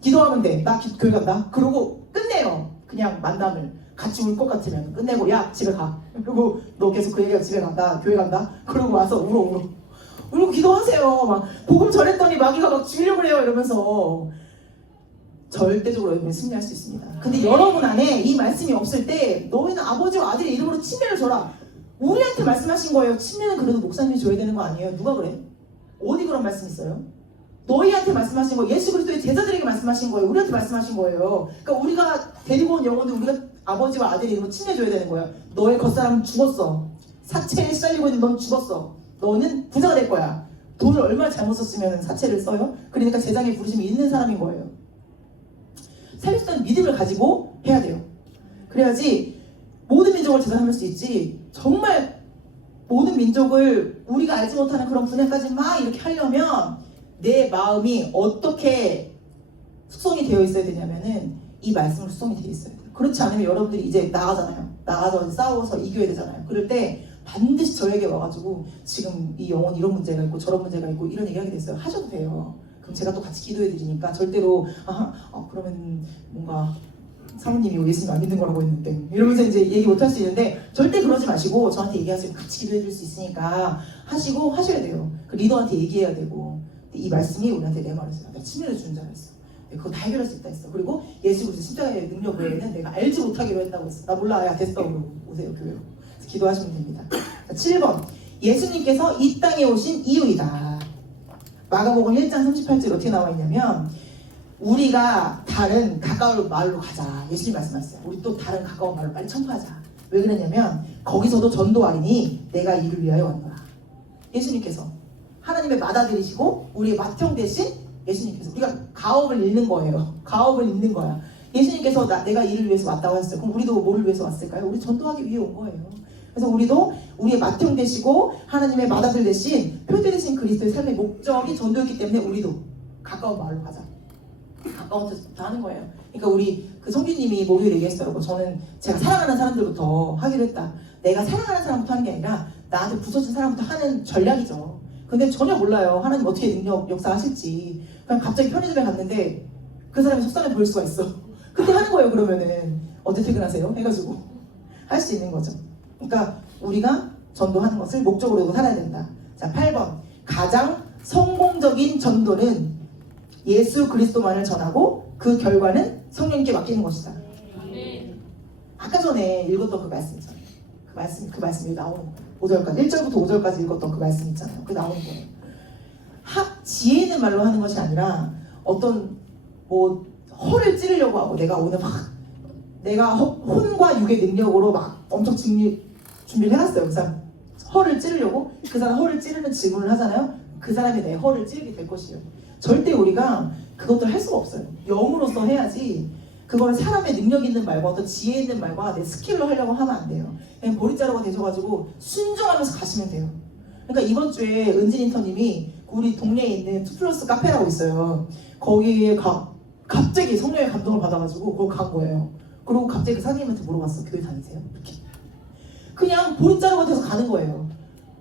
기도하면 돼. 나 교회 간다. 그러고 끝내요. 그냥 만남을. 같이 울 것 같으면 끝내고 야 집에 가. 그리고 너 계속 그 얘기가 집에 간다. 교회 간다. 그러고 와서 울어. 울고 기도하세요. 막 복음 전했더니 마귀가 막 죽이려고 해요. 이러면서 절대적으로 여러분이 승리할 수 있습니다. 근데 여러분 안에 이 말씀이 없을 때 너희는 아버지와 아들의 이름으로 침례를 줘라. 우리한테 말씀하신 거예요. 침례는 그래도 목사님이 줘야 되는 거 아니에요? 누가 그래? 어디 그런 말씀 있어요? 너희한테 말씀하신 거예요. 예수 그리스도의 제자들에게 말씀하신 거예요. 우리한테 말씀하신 거예요. 그러니까 우리가 데리고 온 영혼들 우리가 아버지와 아들의 이름으로 침례 줘야 되는 거야. 너의 겉사람은 죽었어. 사체에 시달리고 있는 넌 죽었어. 너는 부자가 될 거야. 돈을 얼마나 잘못 썼으면 사체를 써요? 그러니까 제장에 부르심이 있는 사람인 거예요. 살릴 수 있는 믿음을 가지고 해야 돼요. 그래야지 모든 민족을 제자 삼을 수 있지. 정말 모든 민족을 우리가 알지 못하는 그런 분야까지 막 이렇게 하려면 내 마음이 어떻게 숙성이 되어 있어야 되냐면은 이 말씀으로 숙성이 되어 있어야 돼요. 그렇지 않으면 여러분들이 이제 나가잖아요. 나가서 싸워서 이겨야 되잖아요. 그럴 때 반드시 저에게 와가지고 지금 이 영혼 이런 문제가 있고 저런 문제가 있고 이런 얘기 하게 됐어요. 하셔도 돼요. 그럼 제가 또 같이 기도해 드리니까 절대로 그러면 뭔가 사모님이 예수님 안 믿는 거라고 했는데 이러면서 이제 얘기 못 할 수 있는데 절대 그러지 마시고 저한테 얘기하시고 같이 기도해 줄 수 있으니까 하시고 하셔야 돼요. 그 리더한테 얘기해야 되고. 이 말씀이 우리한테 내 말을 했어요. 나 침례를 주는 자가 있어. 그거 다 해결할 수 있다 했어. 그리고 예수 그리스도 십자가의 능력 외에는 내가 알지 못하기로 했다고 했어. 나 몰라. 야 됐어. 그러고 오세요 교회로. 기도하시면 됩니다. 자, 7번 예수님께서 이 땅에 오신 이유이다. 마가복음 1장 38절 어떻게 나와 있냐면 우리가 다른 가까운 마을로 가자. 예수님 말씀하셨어요. 우리 또 다른 가까운 마을로 빨리 청구하자. 왜 그러냐면 거기서도 전도하리니 내가 이를 위하여 왔노라. 예수님께서 하나님의 맏아들이시고 우리의 맏형 대신 예수님께서 우리가 가업을 잃는 거예요. 가업을 잃는 거야. 예수님께서 내가 이를 위해서 왔다고 했어요. 그럼 우리도 뭐를 위해서 왔을까요? 우리 전도하기 위해 온 거예요. 그래서 우리도 우리의 맏형 되시고 하나님의 맏아들 대신 표대 되신 그리스도의 삶의 목적이 전도였기 때문에 우리도 가까운 마을로 가자. 가까운 데서부터 하는 거예요. 그러니까 우리 그 성규님이 목요일 얘기했어요. 저는 제가 사랑하는 사람들부터 하기로 했다. 내가 사랑하는 사람부터 하는 게 아니라 나한테 부서진 사람부터 하는 전략이죠. 근데 전혀 몰라요. 하나님 어떻게 능력 역사하실지. 그냥 갑자기 편의점에 갔는데 그 사람이 속상해 보일 수가 있어. 그때 하는 거예요. 그러면은 언제 퇴근하세요? 해가지고 할 수 있는 거죠. 그러니까 우리가 전도하는 것을 목적으로 살아야 된다. 자, 8번 가장 성공적인 전도는 예수 그리스도만을 전하고 그 결과는 성령님께 맡기는 것이다. 아까 전에 읽었던 그 말씀 있잖아요. 그 말씀이 나오는 거예요. 5절까지 1절부터 5절까지 읽었던 그 말씀 있잖아요. 그 나오는 거예요. 지혜 있는 말로 하는 것이 아니라 어떤 뭐 허를 찌르려고 하고 내가 오늘 내가 혼과 육의 능력으로 막 엄청 준비를 해놨어요. 그 사람 허를 찌르려고 그 사람 허를 찌르는 질문을 하잖아요. 그 사람이 내 허를 찌르게 될 것이에요. 절대 우리가 그것들 할 수가 없어요. 영으로서 해야지. 그걸 사람의 능력 있는 말과 어떤 지혜 있는 말과 내 스킬로 하려고 하면 안 돼요. 그냥 보릿자루가 되셔가지고 순종하면서 가시면 돼요. 그러니까 이번 주에 은진 인턴님이 우리 동네에 있는 2플러스 카페라고 있어요. 거기에 갑자기 성령의 감동을 받아가지고 거기 간 거예요. 그리고 갑자기 그 사장님한테 물어봤어. 교회 다니세요? 이렇게. 그냥 보릿자루가 돼서 가는 거예요.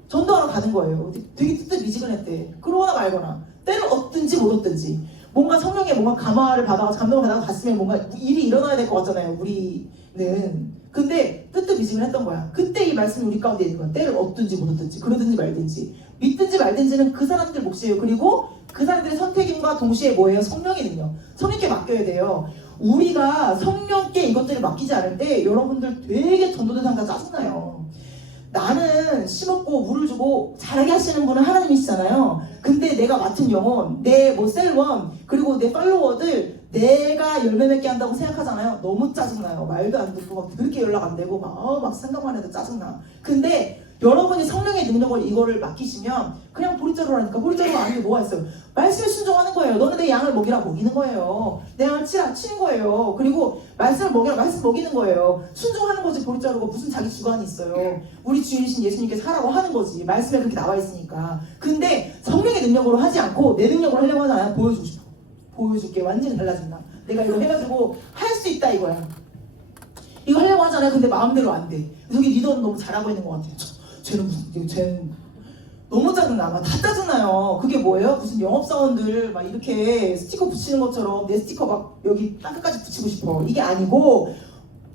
전도하러 가는 거예요. 되게 뜨뜻미지근했대. 그러거나 말거나 때를 얻든지 못 얻든지 뭔가 성령의 뭔가 감화를 받아서 감동을 받아서 갔으면 뭔가 일이 일어나야 될 것 같잖아요. 우리는. 근데 뜨뜻미지근했던 거야. 그때 이 말씀이 우리 가운데 있는 거야. 때를 얻든지 못 얻든지 그러든지 말든지 믿든지 말든지는 그 사람들 몫이에요. 그리고 그 사람들의 선택임과 동시에 뭐예요? 성령의 능력. 성령께 맡겨야 돼요. 우리가 성령께 이것들을 맡기지 않을 때 여러분들 되게 전도대상자 짜증나요. 나는 심었고 물을 주고 자라게 하시는 분은 하나님이시잖아요. 근데 내가 맡은 영혼, 내 뭐 셀원, 그리고 내 팔로워들 내가 열매 맺게 한다고 생각하잖아요. 너무 짜증나요. 말도 안 듣고 막 그렇게 연락 안 되고 막 생각만 해도 짜증나. 근데 여러분이 성령의 능력을 이거를 맡기시면 그냥 보리자루라니까. 보리자루가 아니고 뭐가 있어요? 말씀에 순종하는 거예요. 너는 내 양을 먹이라 먹이는 거예요. 내 양을 치라 치는 거예요. 그리고 말씀을 먹이라 말씀 먹이는 거예요. 순종하는 거지. 보리자루가 무슨 자기 주관이 있어요. 우리 주인이신 예수님께서 하라고 하는 거지. 말씀에 그렇게 나와 있으니까. 근데 성령의 능력으로 하지 않고 내 능력으로 하려고 하나 보여주고 싶어. 보여줄게. 완전히 달라진다. 내가 이거 해가지고 할 수 있다 이거야. 이거 하려고 하잖아요. 근데 마음대로 안 돼. 여기 리더는 너무 잘하고 있는 것 같아요. 쟤는 너무 짜증나. 다 짜증나요. 그게 뭐예요? 무슨 영업사원들 막 이렇게 스티커 붙이는 것처럼 내 스티커 막 여기 땅끝까지 붙이고 싶어. 이게 아니고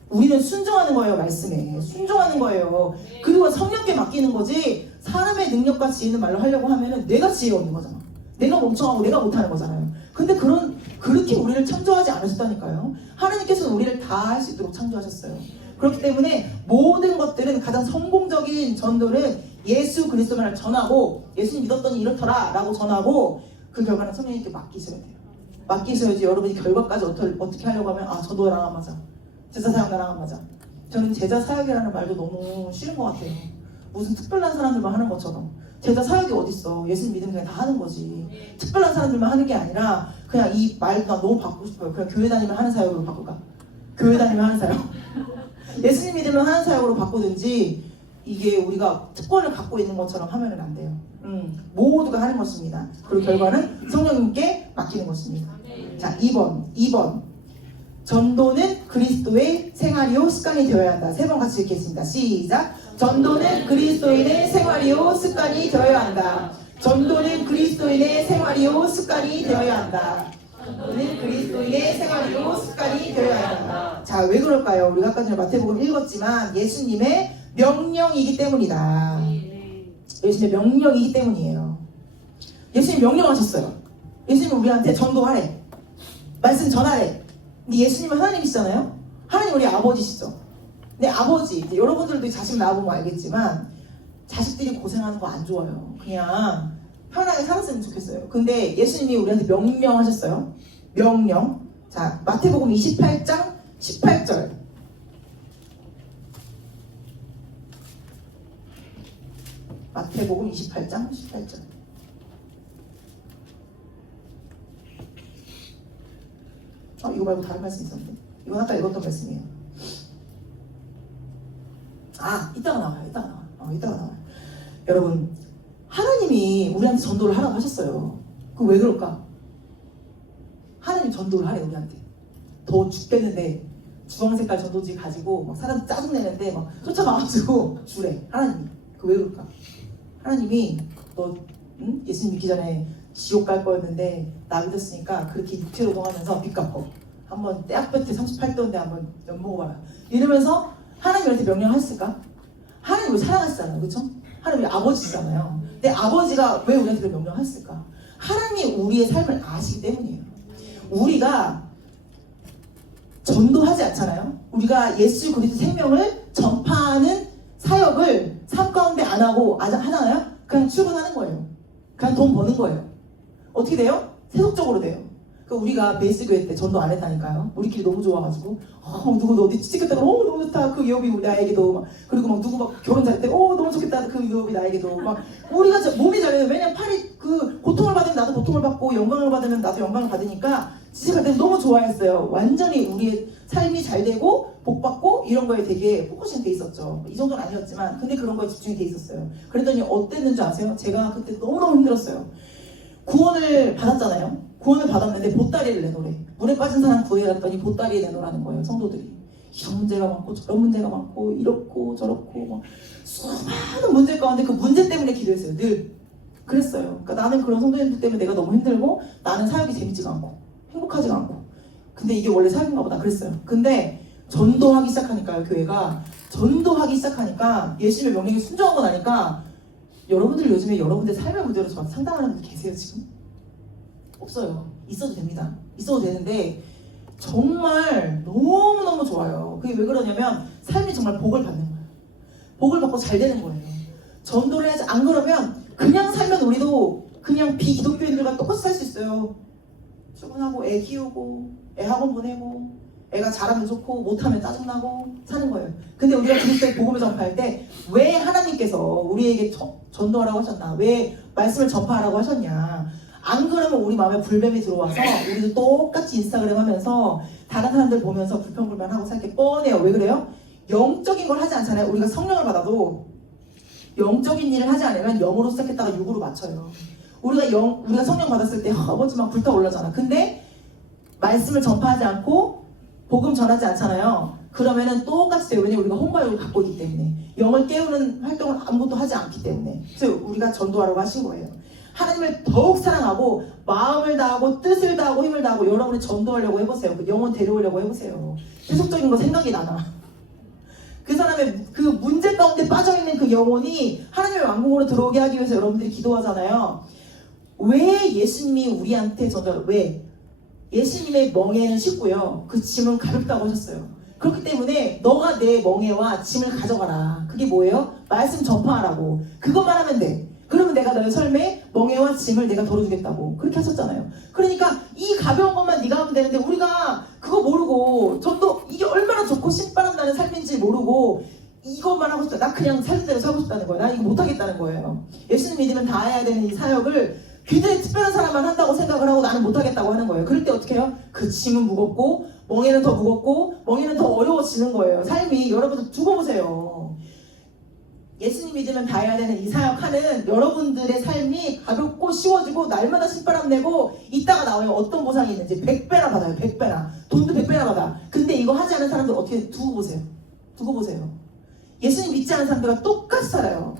우리는 순종하는 거예요. 말씀에 순종하는 거예요. 그리고 성령께 맡기는 거지. 사람의 능력과 지혜는 말로 하려고 하면은 내가 지혜가 없는 거잖아. 내가 멍청하고 내가 못하는 거잖아요. 근데 그렇게 우리를 창조하지 않으셨다니까요. 하나님께서는 우리를 다 할 수 있도록 창조하셨어요. 그렇기 때문에 모든 것들은 가장 성공적인 전도는 예수 그리스도만을 전하고 예수님 믿었더니 이렇더라 라고 전하고 그 결과는 성령님께 맡기셔야 돼요. 맡기셔야지 여러분이 결과까지 어떻게 하려고 하면 전도 나랑 안 맞아. 제자 사역 나랑 안 맞아. 저는 제자 사역이라는 말도 너무 싫은 것 같아요. 무슨 특별한 사람들만 하는 것처럼. 제자 사역이 어딨어. 예수님 믿으면 그냥 다 하는 거지. 특별한 사람들만 하는 게 아니라 그냥 이 말도 나 너무 바꾸고 싶어요. 그냥 교회 다니면 하는 사역으로 바꿀까? 교회 다니면 하는 사역. 예수님 믿으면 하는 사역으로 바꾸든지 이게 우리가 특권을 갖고 있는 것처럼 하면은 안 돼요. 모두가 하는 것입니다. 그리고 결과는 성령님께 맡기는 것입니다. 자, 2번. 전도는 그리스도의 생활이요 습관이 되어야 한다. 3번 같이 읽겠습니다. 시작. 전도는 그리스도인의 생활이요 습관이 되어야 한다. 전도는 그리스도인의 생활이요 습관이 되어야 한다. 전도는 그리스도인의 생활이요 습관이 되어야 한다. 자, 왜 그럴까요? 우리가 아까 전에 마태복음 읽었지만 예수님의 명령이기 때문이다. 예수님의 명령이기 때문이에요. 예수님 명령하셨어요. 예수님은 우리한테 전도하래. 말씀 전하래. 근데 예수님은 하나님이시잖아요. 하나님 우리 아버지시죠. 근데 아버지, 여러분들도 자식 낳아보면 알겠지만 자식들이 고생하는 거 안 좋아요. 그냥 편하게 살았으면 좋겠어요. 근데 예수님이 우리한테 명령하셨어요. 명령. 자, 마태복음 28장 18절. 마태복음 28장 18절. 이거 말고 다른 말씀 있었는데. 이건 아까 읽었던 말씀이에요. 이따가 나와요. 여러분, 하나님이 우리한테 전도를 하라고 하셨어요. 그 왜 그럴까? 하나님 전도를 하래 우리한테. 더 죽겠는데 주황색깔 전도지 가지고 막 사람 짜증내는데 막 쫓아가가지고 주래. 하나님이. 그 왜 그럴까? 하나님이 너 예수님 믿기 전에 지옥 갈 거였는데 나 믿었으니까 그렇게 육체로 동하면서 빚 갚어. 한번 떼학볕에 38도인데 한번 엿 먹어봐라. 이러면서 하나님 우리한테 명령했을까? 하나님 우리 사랑하시잖아요. 그렇죠? 하나님 우리 아버지시잖아요. 근데 아버지가 왜 우리한테 명령했을까? 하나님이 우리의 삶을 아시기 때문이에요. 우리가 전도하지 않잖아요. 우리가 예수 그리스도 생명을 전파하는 사역을 삶 가운데 안 하고 하잖아요. 그냥 출근하는 거예요. 그냥 돈 버는 거예요. 어떻게 돼요? 세속적으로 돼요. 우리가 베이스 교회 때 전도 안 했다니까요. 우리끼리 너무 좋아가지고 누구 어디 찍겠다고 너무 좋다 그 유업이 나에게도 막, 그리고 막 누구 막 결혼 잘때 너무 좋겠다 그 유업이 나에게도 막 우리가 몸이 잘해요. 왜냐면 팔이 그 고통을 받으면 나도 고통을 받고 영광을 받으면 나도 영광을 받으니까 지지할 때 너무 좋아했어요. 완전히 우리의 삶이 잘 되고 복 받고 이런 거에 되게 포커싱 돼 있었죠. 이 정도는 아니었지만 근데 그런 거에 집중이 돼 있었어요. 그랬더니 어땠는지 아세요? 제가 그때 너무너무 힘들었어요. 구원을 받았잖아요. 구원을 받았는데 보따리를 내놓으래. 물에 빠진 사람 구해갔더니 보따리에 내놓으라는 거예요. 성도들이. 이런 문제가 많고 저런 문제가 많고 이렇고 저렇고 막 수많은 문제 가운데 그 문제 때문에 기도했어요. 늘 그랬어요. 그러니까 나는 그런 성도님들 때문에 내가 너무 힘들고 나는 사역이 재밌지가 않고 행복하지가 않고 근데 이게 원래 사역인가 보다 그랬어요. 근데 전도하기 시작하니까요. 교회가 전도하기 시작하니까 예수님의 명령에 순종하고 나니까 여러분들 요즘에 여러분들 삶의 문제로 저한테 상담하는 분들 계세요 지금? 없어요. 있어도 됩니다. 있어도 되는데 정말 너무너무 좋아요. 그게 왜 그러냐면 삶이 정말 복을 받는 거예요. 복을 받고 잘 되는 거예요. 전도를 해야지. 안 그러면 그냥 살면 우리도 그냥 비기독교인들과 똑같이 살 수 있어요. 출근하고 애 키우고 애 학원 보내고 애가 잘하면 좋고 못하면 짜증나고 사는 거예요. 근데 우리가 그리스도의 복음을 전파할 때 왜 하나님께서 우리에게 전도하라고 하셨나? 왜 말씀을 전파하라고 하셨냐? 안 그러면 우리 마음에 불뱀이 들어와서 우리도 똑같이 인스타그램 하면서 다른 사람들 보면서 불평불만하고 살 게 뻔해요. 왜 그래요? 영적인 걸 하지 않잖아요. 우리가 성령을 받아도 영적인 일을 하지 않으면 영으로 시작했다가 육으로 맞춰요. 우리가 성령 받았을 때 아버지 막 불타올라잖아. 근데 말씀을 전파하지 않고 복음 전하지 않잖아요. 그러면은 똑같이 돼요. 왜냐면 우리가 홍보욕을 갖고 있기 때문에. 영을 깨우는 활동을 아무것도 하지 않기 때문에. 그래서 우리가 전도하라고 하신 거예요. 하나님을 더욱 사랑하고 마음을 다하고 뜻을 다하고 힘을 다하고 여러분이 전도하려고 해보세요. 그 영혼 데려오려고 해보세요. 세속적인 거 생각이 나나. 그 사람의 그 문제 가운데 빠져있는 그 영혼이 하나님의 왕국으로 들어오게 하기 위해서 여러분들이 기도하잖아요. 왜 예수님이 우리한테 전도를 왜? 예수님의 멍에는 쉽고요. 그 짐은 가볍다고 하셨어요. 그렇기 때문에 너가 내 멍에와 짐을 가져가라. 그게 뭐예요? 말씀 전파하라고. 그것만 하면 돼. 그러면 내가 너의 삶에 멍에와 짐을 내가 덜어주겠다고. 그렇게 하셨잖아요. 그러니까 이 가벼운 것만 네가 하면 되는데 우리가 그거 모르고 전도 이게 얼마나 좋고 신바람 나는 삶인지 모르고 이것만 하고 싶다. 나 그냥 살던 대로 살고 싶다는 거예요. 나 이거 못하겠다는 거예요. 예수님 믿으면 다 해야 되는 이 사역을 굉장히 특별한 사람만 한다고 생각을 하고 나는 못하겠다고 하는 거예요. 그럴 때 어떻게 해요? 그 짐은 무겁고 멍에는 더 무겁고 멍에는 더 어려워지는 거예요. 삶이. 여러분들 두고 보세요. 예수님 믿으면 다 해야 되는 이 사역하는 여러분들의 삶이 가볍고 쉬워지고 날마다 신바람 내고 이따가 나와요. 어떤 보상이 있는지 100배나 받아요. 100배나. 돈도 100배나 받아. 근데 이거 하지 않은 사람들 어떻게 두고 보세요. 두고 보세요. 예수님 믿지 않은 사람들과 똑같이 살아요.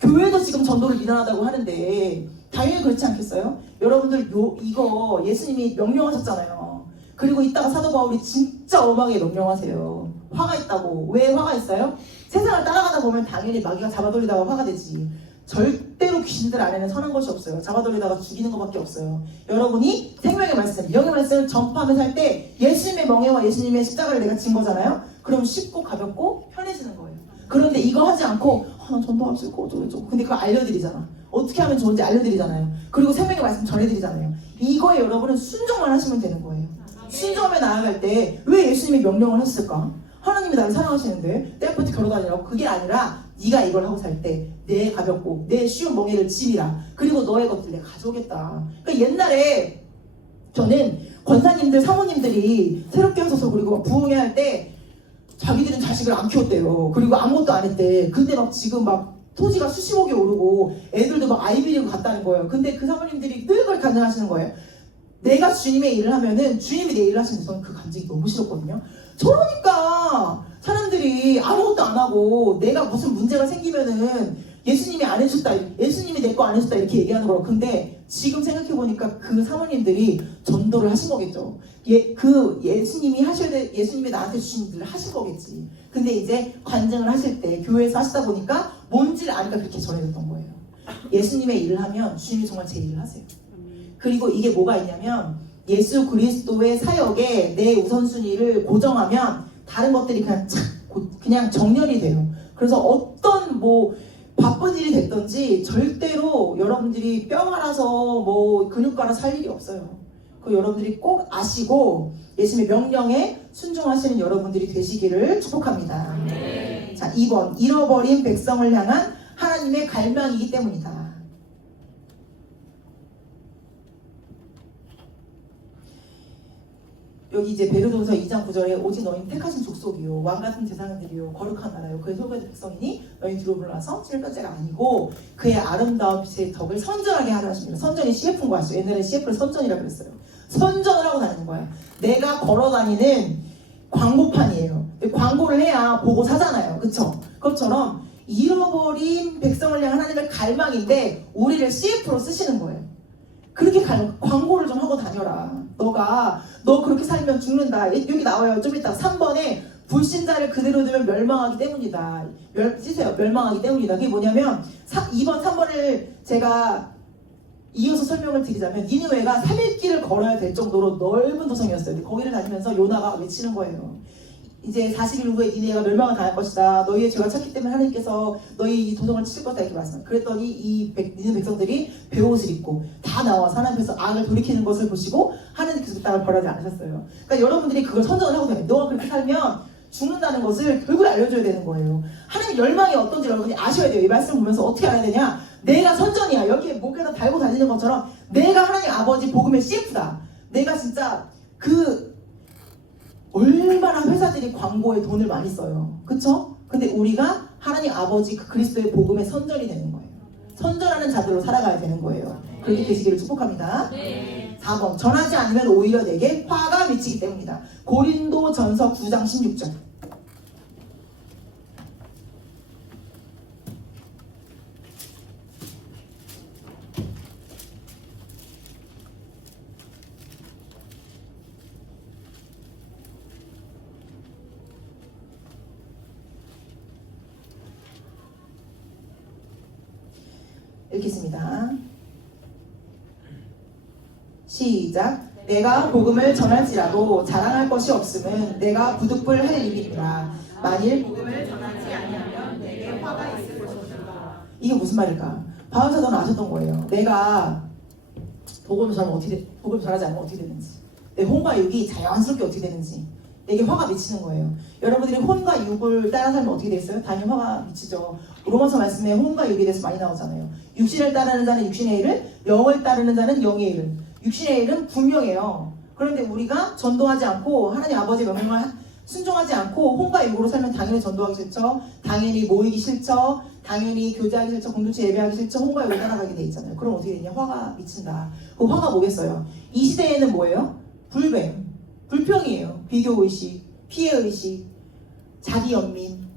교회도 지금 전도를 미련하다고 하는데 당연히 그렇지 않겠어요? 여러분들 이거 예수님이 명령하셨잖아요. 그리고 이따가 사도 바울이 진짜 엄하게 명령하세요. 화가 있다고. 왜 화가 있어요? 세상을 따라가다 보면 당연히 마귀가 잡아돌리다가 화가 되지. 절대로 귀신들 안에는 선한 것이 없어요. 잡아돌리다가 죽이는 것밖에 없어요. 여러분이 생명의 말씀, 영의 말씀을 전파하면서 할 때 예수님의 멍에와 예수님의 십자가를 내가 진 거잖아요. 그럼 쉽고 가볍고 편해지는 거예요. 그런데 이거 하지 않고 난 전도할 수 있고 어쩌고 근데 그거 알려드리잖아. 어떻게 하면 좋은지 알려드리잖아요. 그리고 생명의 말씀 전해드리잖아요. 이거에 여러분은 순종만 하시면 되는 거예요. 순종하며 나아갈 때 왜 예수님이 명령을 했을까? 하나님이 나를 사랑하시는데 때부터 걸어다니라고. 그게 아니라 네가 이걸 하고 살 때 내 가볍고 내 쉬운 멍에를 짐이라. 그리고 너의 것들 내가 가져오겠다. 그러니까 옛날에 저는 권사님들 사모님들이 새롭게 하셔서 그리고 부흥회 할 때 자기들은 자식을 안 키웠대요. 그리고 아무것도 안 했대. 근데 막 지금 막 토지가 수십억이 오르고 애들도 막 아이비리고 갔다는 거예요. 근데 그 사모님들이 늘 그걸 간증하시는 거예요. 내가 주님의 일을 하면은 주님이 내 일을 하시는데 저는 그 감정이 너무 싫었거든요. 저러니까 사람들이 아무것도 안 하고 내가 무슨 문제가 생기면은 예수님이 안 해줬다, 예수님이 내 거 안 해줬다 이렇게 얘기하는 거라고. 근데 지금 생각해보니까 그 사모님들이 전도를 하신 거겠죠. 예수님이 하셔야 될, 예수님이 나한테 주신 일을 하신 거겠지. 근데 이제 관증을 하실 때 교회에서 하시다 보니까 뭔지를 아니까 그렇게 전해졌던 거예요. 예수님의 일을 하면 주님이 정말 제 일을 하세요. 그리고 이게 뭐가 있냐면 예수 그리스도의 사역에 내 우선순위를 고정하면 다른 것들이 그냥 정렬이 돼요. 그래서 어떤 바쁜 일이 됐든지 절대로 여러분들이 뼈 갈아서 근육 갈아 살 일이 없어요. 그 여러분들이 꼭 아시고 예수님의 명령에 순종하시는 여러분들이 되시기를 축복합니다. 네. 자, 2번 잃어버린 백성을 향한 하나님의 갈망이기 때문이다. 여기 이제 베드로전서 2장 9절에 오직 너희는 택하신 족속이요 왕같은 제사장들이요 거룩한 나라요 그의 소유된 백성이니 너희 뒤로 물러나서 칠번째가 아니고 그의 아름다운 빛의 덕을 선전하게 하라 하십니다. 선전이 CF인 거 아시죠? 옛날에 CF를 선전이라고 그랬어요. 선전을 하고 다니는 거야. 내가 걸어다니는 광고판이에요. 광고를 해야 보고 사잖아요. 그쵸? 그것처럼 잃어버린 백성을 향한 하나님의 갈망인데 우리를 CF로 쓰시는 거예요. 그렇게 광고를 좀 하고 다녀라. 너 그렇게 살면 죽는다. 여기 나와요. 좀 이따 3번에 불신자를 그대로 두면 멸망하기 때문이다. 찢으세요. 멸망하기 때문이다. 그게 뭐냐면 2번, 3번을 제가 이어서 설명을 드리자면 니느웨가 3일 길을 걸어야 될 정도로 넓은 도성이었어요. 거기를 다니면서 요나가 외치는 거예요. 이제 40일 후에 니네가 멸망을 당할 것이다. 너희의 죄가 찼기 때문에 하나님께서 너희 이 도성을 치실 것이다 이렇게 말씀해요. 그랬더니 니네 백성들이 베옷을 입고 다 나와서 하나님 앞에서 악을 돌이키는 것을 보시고 하나님께서 그 땅을 벌하지 않으셨어요. 그러니까 여러분들이 그걸 선정을 하고 돼요. 너가 그렇게 살면 죽는다는 것을 결국에 알려줘야 되는 거예요. 하나님 열망이 어떤지 여러분이 아셔야 돼요. 이 말씀을 보면서 어떻게 알아야 되냐? 내가 선전이야. 여기에 목에다 달고 다니는 것처럼 내가 하나님 아버지 복음의 CF다. 내가 진짜 얼마나 회사들이 광고에 돈을 많이 써요. 그쵸? 근데 우리가 하나님 아버지 그 그리스도의 복음의 선전이 되는 거예요. 선전하는 자들로 살아가야 되는 거예요. 그렇게 되시기를 축복합니다. 4번 전하지 않으면 오히려 내게 화가 미치기 때문이다. 고린도전서 9장 16절. 읽겠습니다. 시작. 내가 복음을 전할지라도 자랑할 것이 없음은 내가 부득불 할 일이니라. 만일 복음을 전하지 아니하면 내게 화가 있을 것이다. 이게 무슨 말일까? 바울 사도는 아셨던 거예요. 내가 복음을 전하지 않으면 어떻게 되는지, 내 혼과 육이 자연스럽게 어떻게 되는지 내게 화가 미치는 거예요. 여러분들이 혼과 육을 따라 살면 어떻게 되겠어요? 당연히 화가 미치죠. 로마서 말씀에 혼과 육에 대해서 많이 나오잖아요. 육신을 따르는 자는 육신의 일을, 영을 따르는 자는 영의 일을. 육신의 일은 분명해요. 그런데 우리가 전도하지 않고 하나님 아버지의 명령을 순종하지 않고 혼과 육으로 살면 당연히 전도하기 싫죠. 당연히 모이기 싫죠. 당연히 교제하기 싫죠. 공동체 예배하기 싫죠. 혼과 육을 따라가게 돼 있잖아요. 그럼 어떻게 되냐? 화가 미친다. 그 화가 뭐겠어요? 이 시대에는 뭐예요? 불뱀, 불평이에요. 비교의식, 피해의식, 자기 연민,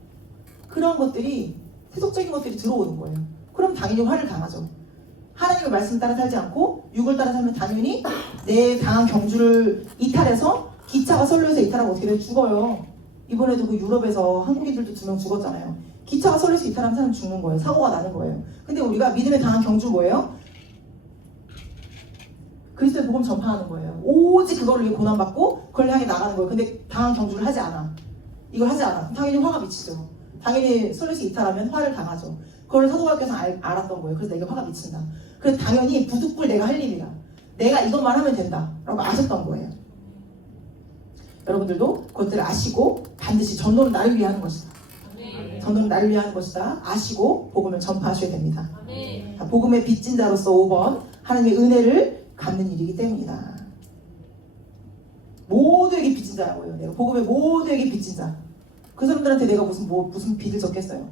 그런 것들이 세속적인 것들이 들어오는 거예요. 그럼 당연히 화를 당하죠. 하나님의 말씀 따라 살지 않고 육을 따라 살면 당연히 내 강한 경주를 이탈해서 기차가 선로에서 이탈하면 어떻게 돼요? 죽어요. 이번에도 그 유럽에서 한국인들도 2명 죽었잖아요. 기차가 선로에서 이탈하면 사람 죽는 거예요. 사고가 나는 거예요. 근데 우리가 믿음의 강한 경주 뭐예요? 그리스도의 복음 전파하는 거예요. 오직 그걸 위해 고난받고 그걸 향해 나가는 거예요. 근데 강한 경주를 하지 않아. 이걸 하지 않아. 당연히 화가 미치죠. 당연히 선로에서 이탈하면 화를 당하죠. 그걸 사도바울께서 알았던 거예요. 그래서 내가 화가 미친다. 그래서 당연히 부득불 내가 할 일이다. 내가 이것만 하면 된다. 라고 아셨던 거예요. 여러분들도 그것들을 아시고 반드시 전도는 나를 위해 하는 것이다. 전도는 나를 위해 하는 것이다. 아시고 복음을 전파하셔야 됩니다. 복음의 빚진 자로서 5번 하나님의 은혜를 갚는 일이기 때문이다. 모두에게 빚진 자라고요. 내가 복음의 모두에게 빚진 자. 그 사람들한테 내가 무슨 빚을 졌겠어요.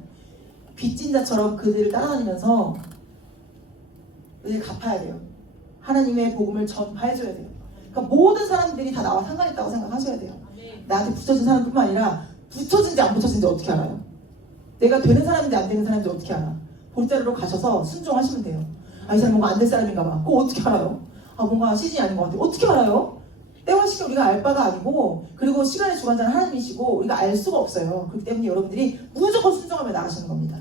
빚진 자처럼 그들을 따라다니면서 은혜를 갚아야 돼요. 하나님의 복음을 전파해줘야 돼요. 그러니까 모든 사람들이 다 나와 상관있다고 생각하셔야 돼요. 나한테 붙여진 사람뿐만 아니라 붙여진지 안 붙여진지 어떻게 알아요? 내가 되는 사람인지 안 되는 사람인지 어떻게 알아? 볼자리로 가셔서 순종하시면 돼요. 이 사람 뭔가 안 될 사람인가 봐. 그거 어떻게 알아요? 뭔가 시즌이 아닌 것 같아요. 어떻게 알아요? 때와 시간 우리가 알 바가 아니고, 그리고 시간의 주관자는 하나님이시고 우리가 알 수가 없어요. 그렇기 때문에 여러분들이 무조건 순종하며 나가시는 겁니다.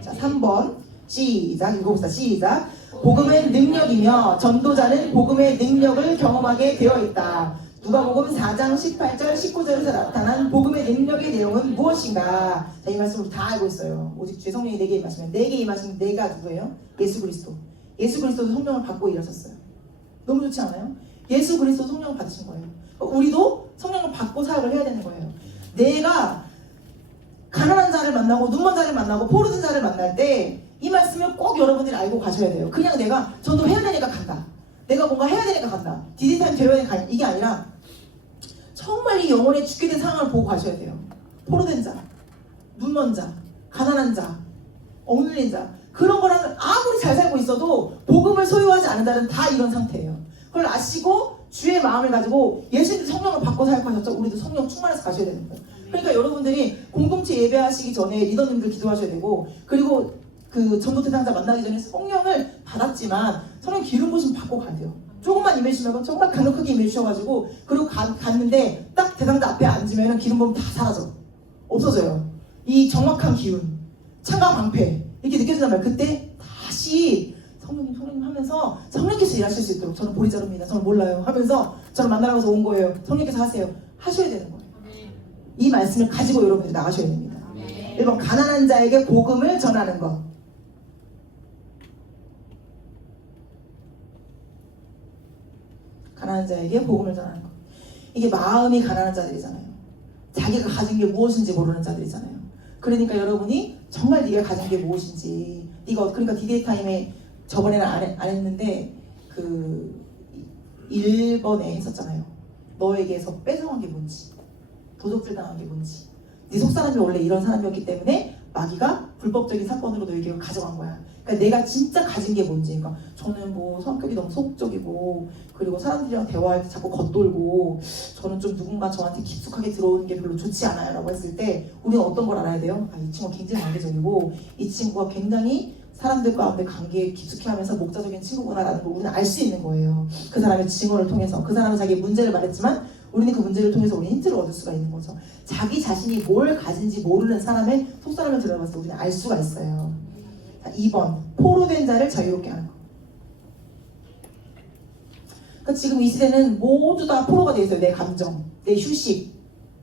자, 3번 시작. 읽어봅시다. 시작. 복음은 능력이며 전도자는 복음의 능력을 경험하게 되어 있다. 누가복음 4장 18절 19절에서 나타난 복음의 능력의 내용은 무엇인가? 자, 이 말씀을 다 알고 있어요. 오직 주의 성령이 내게 임하시면, 내게 임하시는 내가 누구예요? 예수 그리스도. 예수 그리스도도 성령을 받고 일하셨어요. 너무 좋지 않아요? 예수 그리스도 성령을 받으신 거예요. 우리도 성령을 받고 사역을 해야 되는 거예요. 내가 가난한 자를 만나고 눈먼 자를 만나고 포르든 자를 만날 때 이 말씀을 꼭 여러분들이 알고 가셔야 돼요. 그냥 내가 전도해야 되니까 간다. 내가 뭔가 해야 되니까 간다. 디디타임 되어야 되니까 간다. 이게 아니라 정말 이 영혼에 죽게 된 상황을 보고 가셔야 돼요. 포로된 자, 눈먼 자, 가난한 자, 억눌린 자, 그런 거랑 아무리 잘 살고 있어도 복음을 소유하지 않은 자는 다 이런 상태예요. 그걸 아시고 주의 마음을 가지고 예수님 성령을 받고 사역하셨죠. 우리도 성령 충만해서 가셔야 되는 거예요. 그러니까 여러분들이 공동체 예배하시기 전에 리더님들 기도하셔야 되고, 그리고 그 전도 대상자 만나기 전에 성령을 받았지만 성령 기름 부심 받고 가야 돼요. 조금만 임해주시면 정말 강력하게 임해주셔가지고, 그리고 갔는데 딱 대상자 앞에 앉으면 기름 부음 다 사라져. 없어져요. 이 정확한 기운, 창강 방패 이렇게 느껴진단 말이에요. 그때 다시 성령님 하면서 성령께서 일하실 수 있도록, 저는 보리자루입니다, 저는 몰라요 하면서 저는 만나러 가서 온 거예요. 성령께서 하세요. 하셔야 되는 거예요. 이 말씀을 가지고 여러분들이 나가셔야 됩니다. 1번 가난한 자에게 복음을 전하는 것. 가난한 자에게 복음을 전하는 것. 이게 마음이 가난한 자들이잖아요. 자기가 가진 게 무엇인지 모르는 자들이잖아요. 그러니까 여러분이 정말 네가 가진 게 무엇인지 그러니까 디데이 타임에 저번에는 안 했는데 그 1번에 했었잖아요. 너에게서 뺏어간 게 뭔지, 도둑질 당한 게 뭔지. 네 속사람이 원래 이런 사람이었기 때문에 마귀가 불법적인 사건으로 너에게 가져간 거야. 그러니까 내가 진짜 가진 게 뭔지. 그러니까 저는 뭐 성격이 너무 소극적이고 그리고 사람들이랑 대화할 때 자꾸 겉돌고 저는 좀 누군가 저한테 깊숙하게 들어오는 게 별로 좋지 않아요 라고 했을 때 우리는 어떤 걸 알아야 돼요? 이 친구가 굉장히 관계적이고 이 친구가 굉장히 사람들 가운데 관계에 깊숙이 하면서 목자적인 친구구나라는 걸 우리는 알 수 있는 거예요. 그 사람의 증언을 통해서. 그 사람은 자기의 문제를 말했지만 우리는 그 문제를 통해서 우리 힌트를 얻을 수가 있는 거죠. 자기 자신이 뭘 가진지 모르는 사람의 속사람을 들어봤을 때 우리는 알 수가 있어요. 자, 2번 포로된 자를 자유롭게 하는 거. 그러니까 지금 이 시대는 모두 다 포로가 돼 있어요. 내 감정, 내 휴식,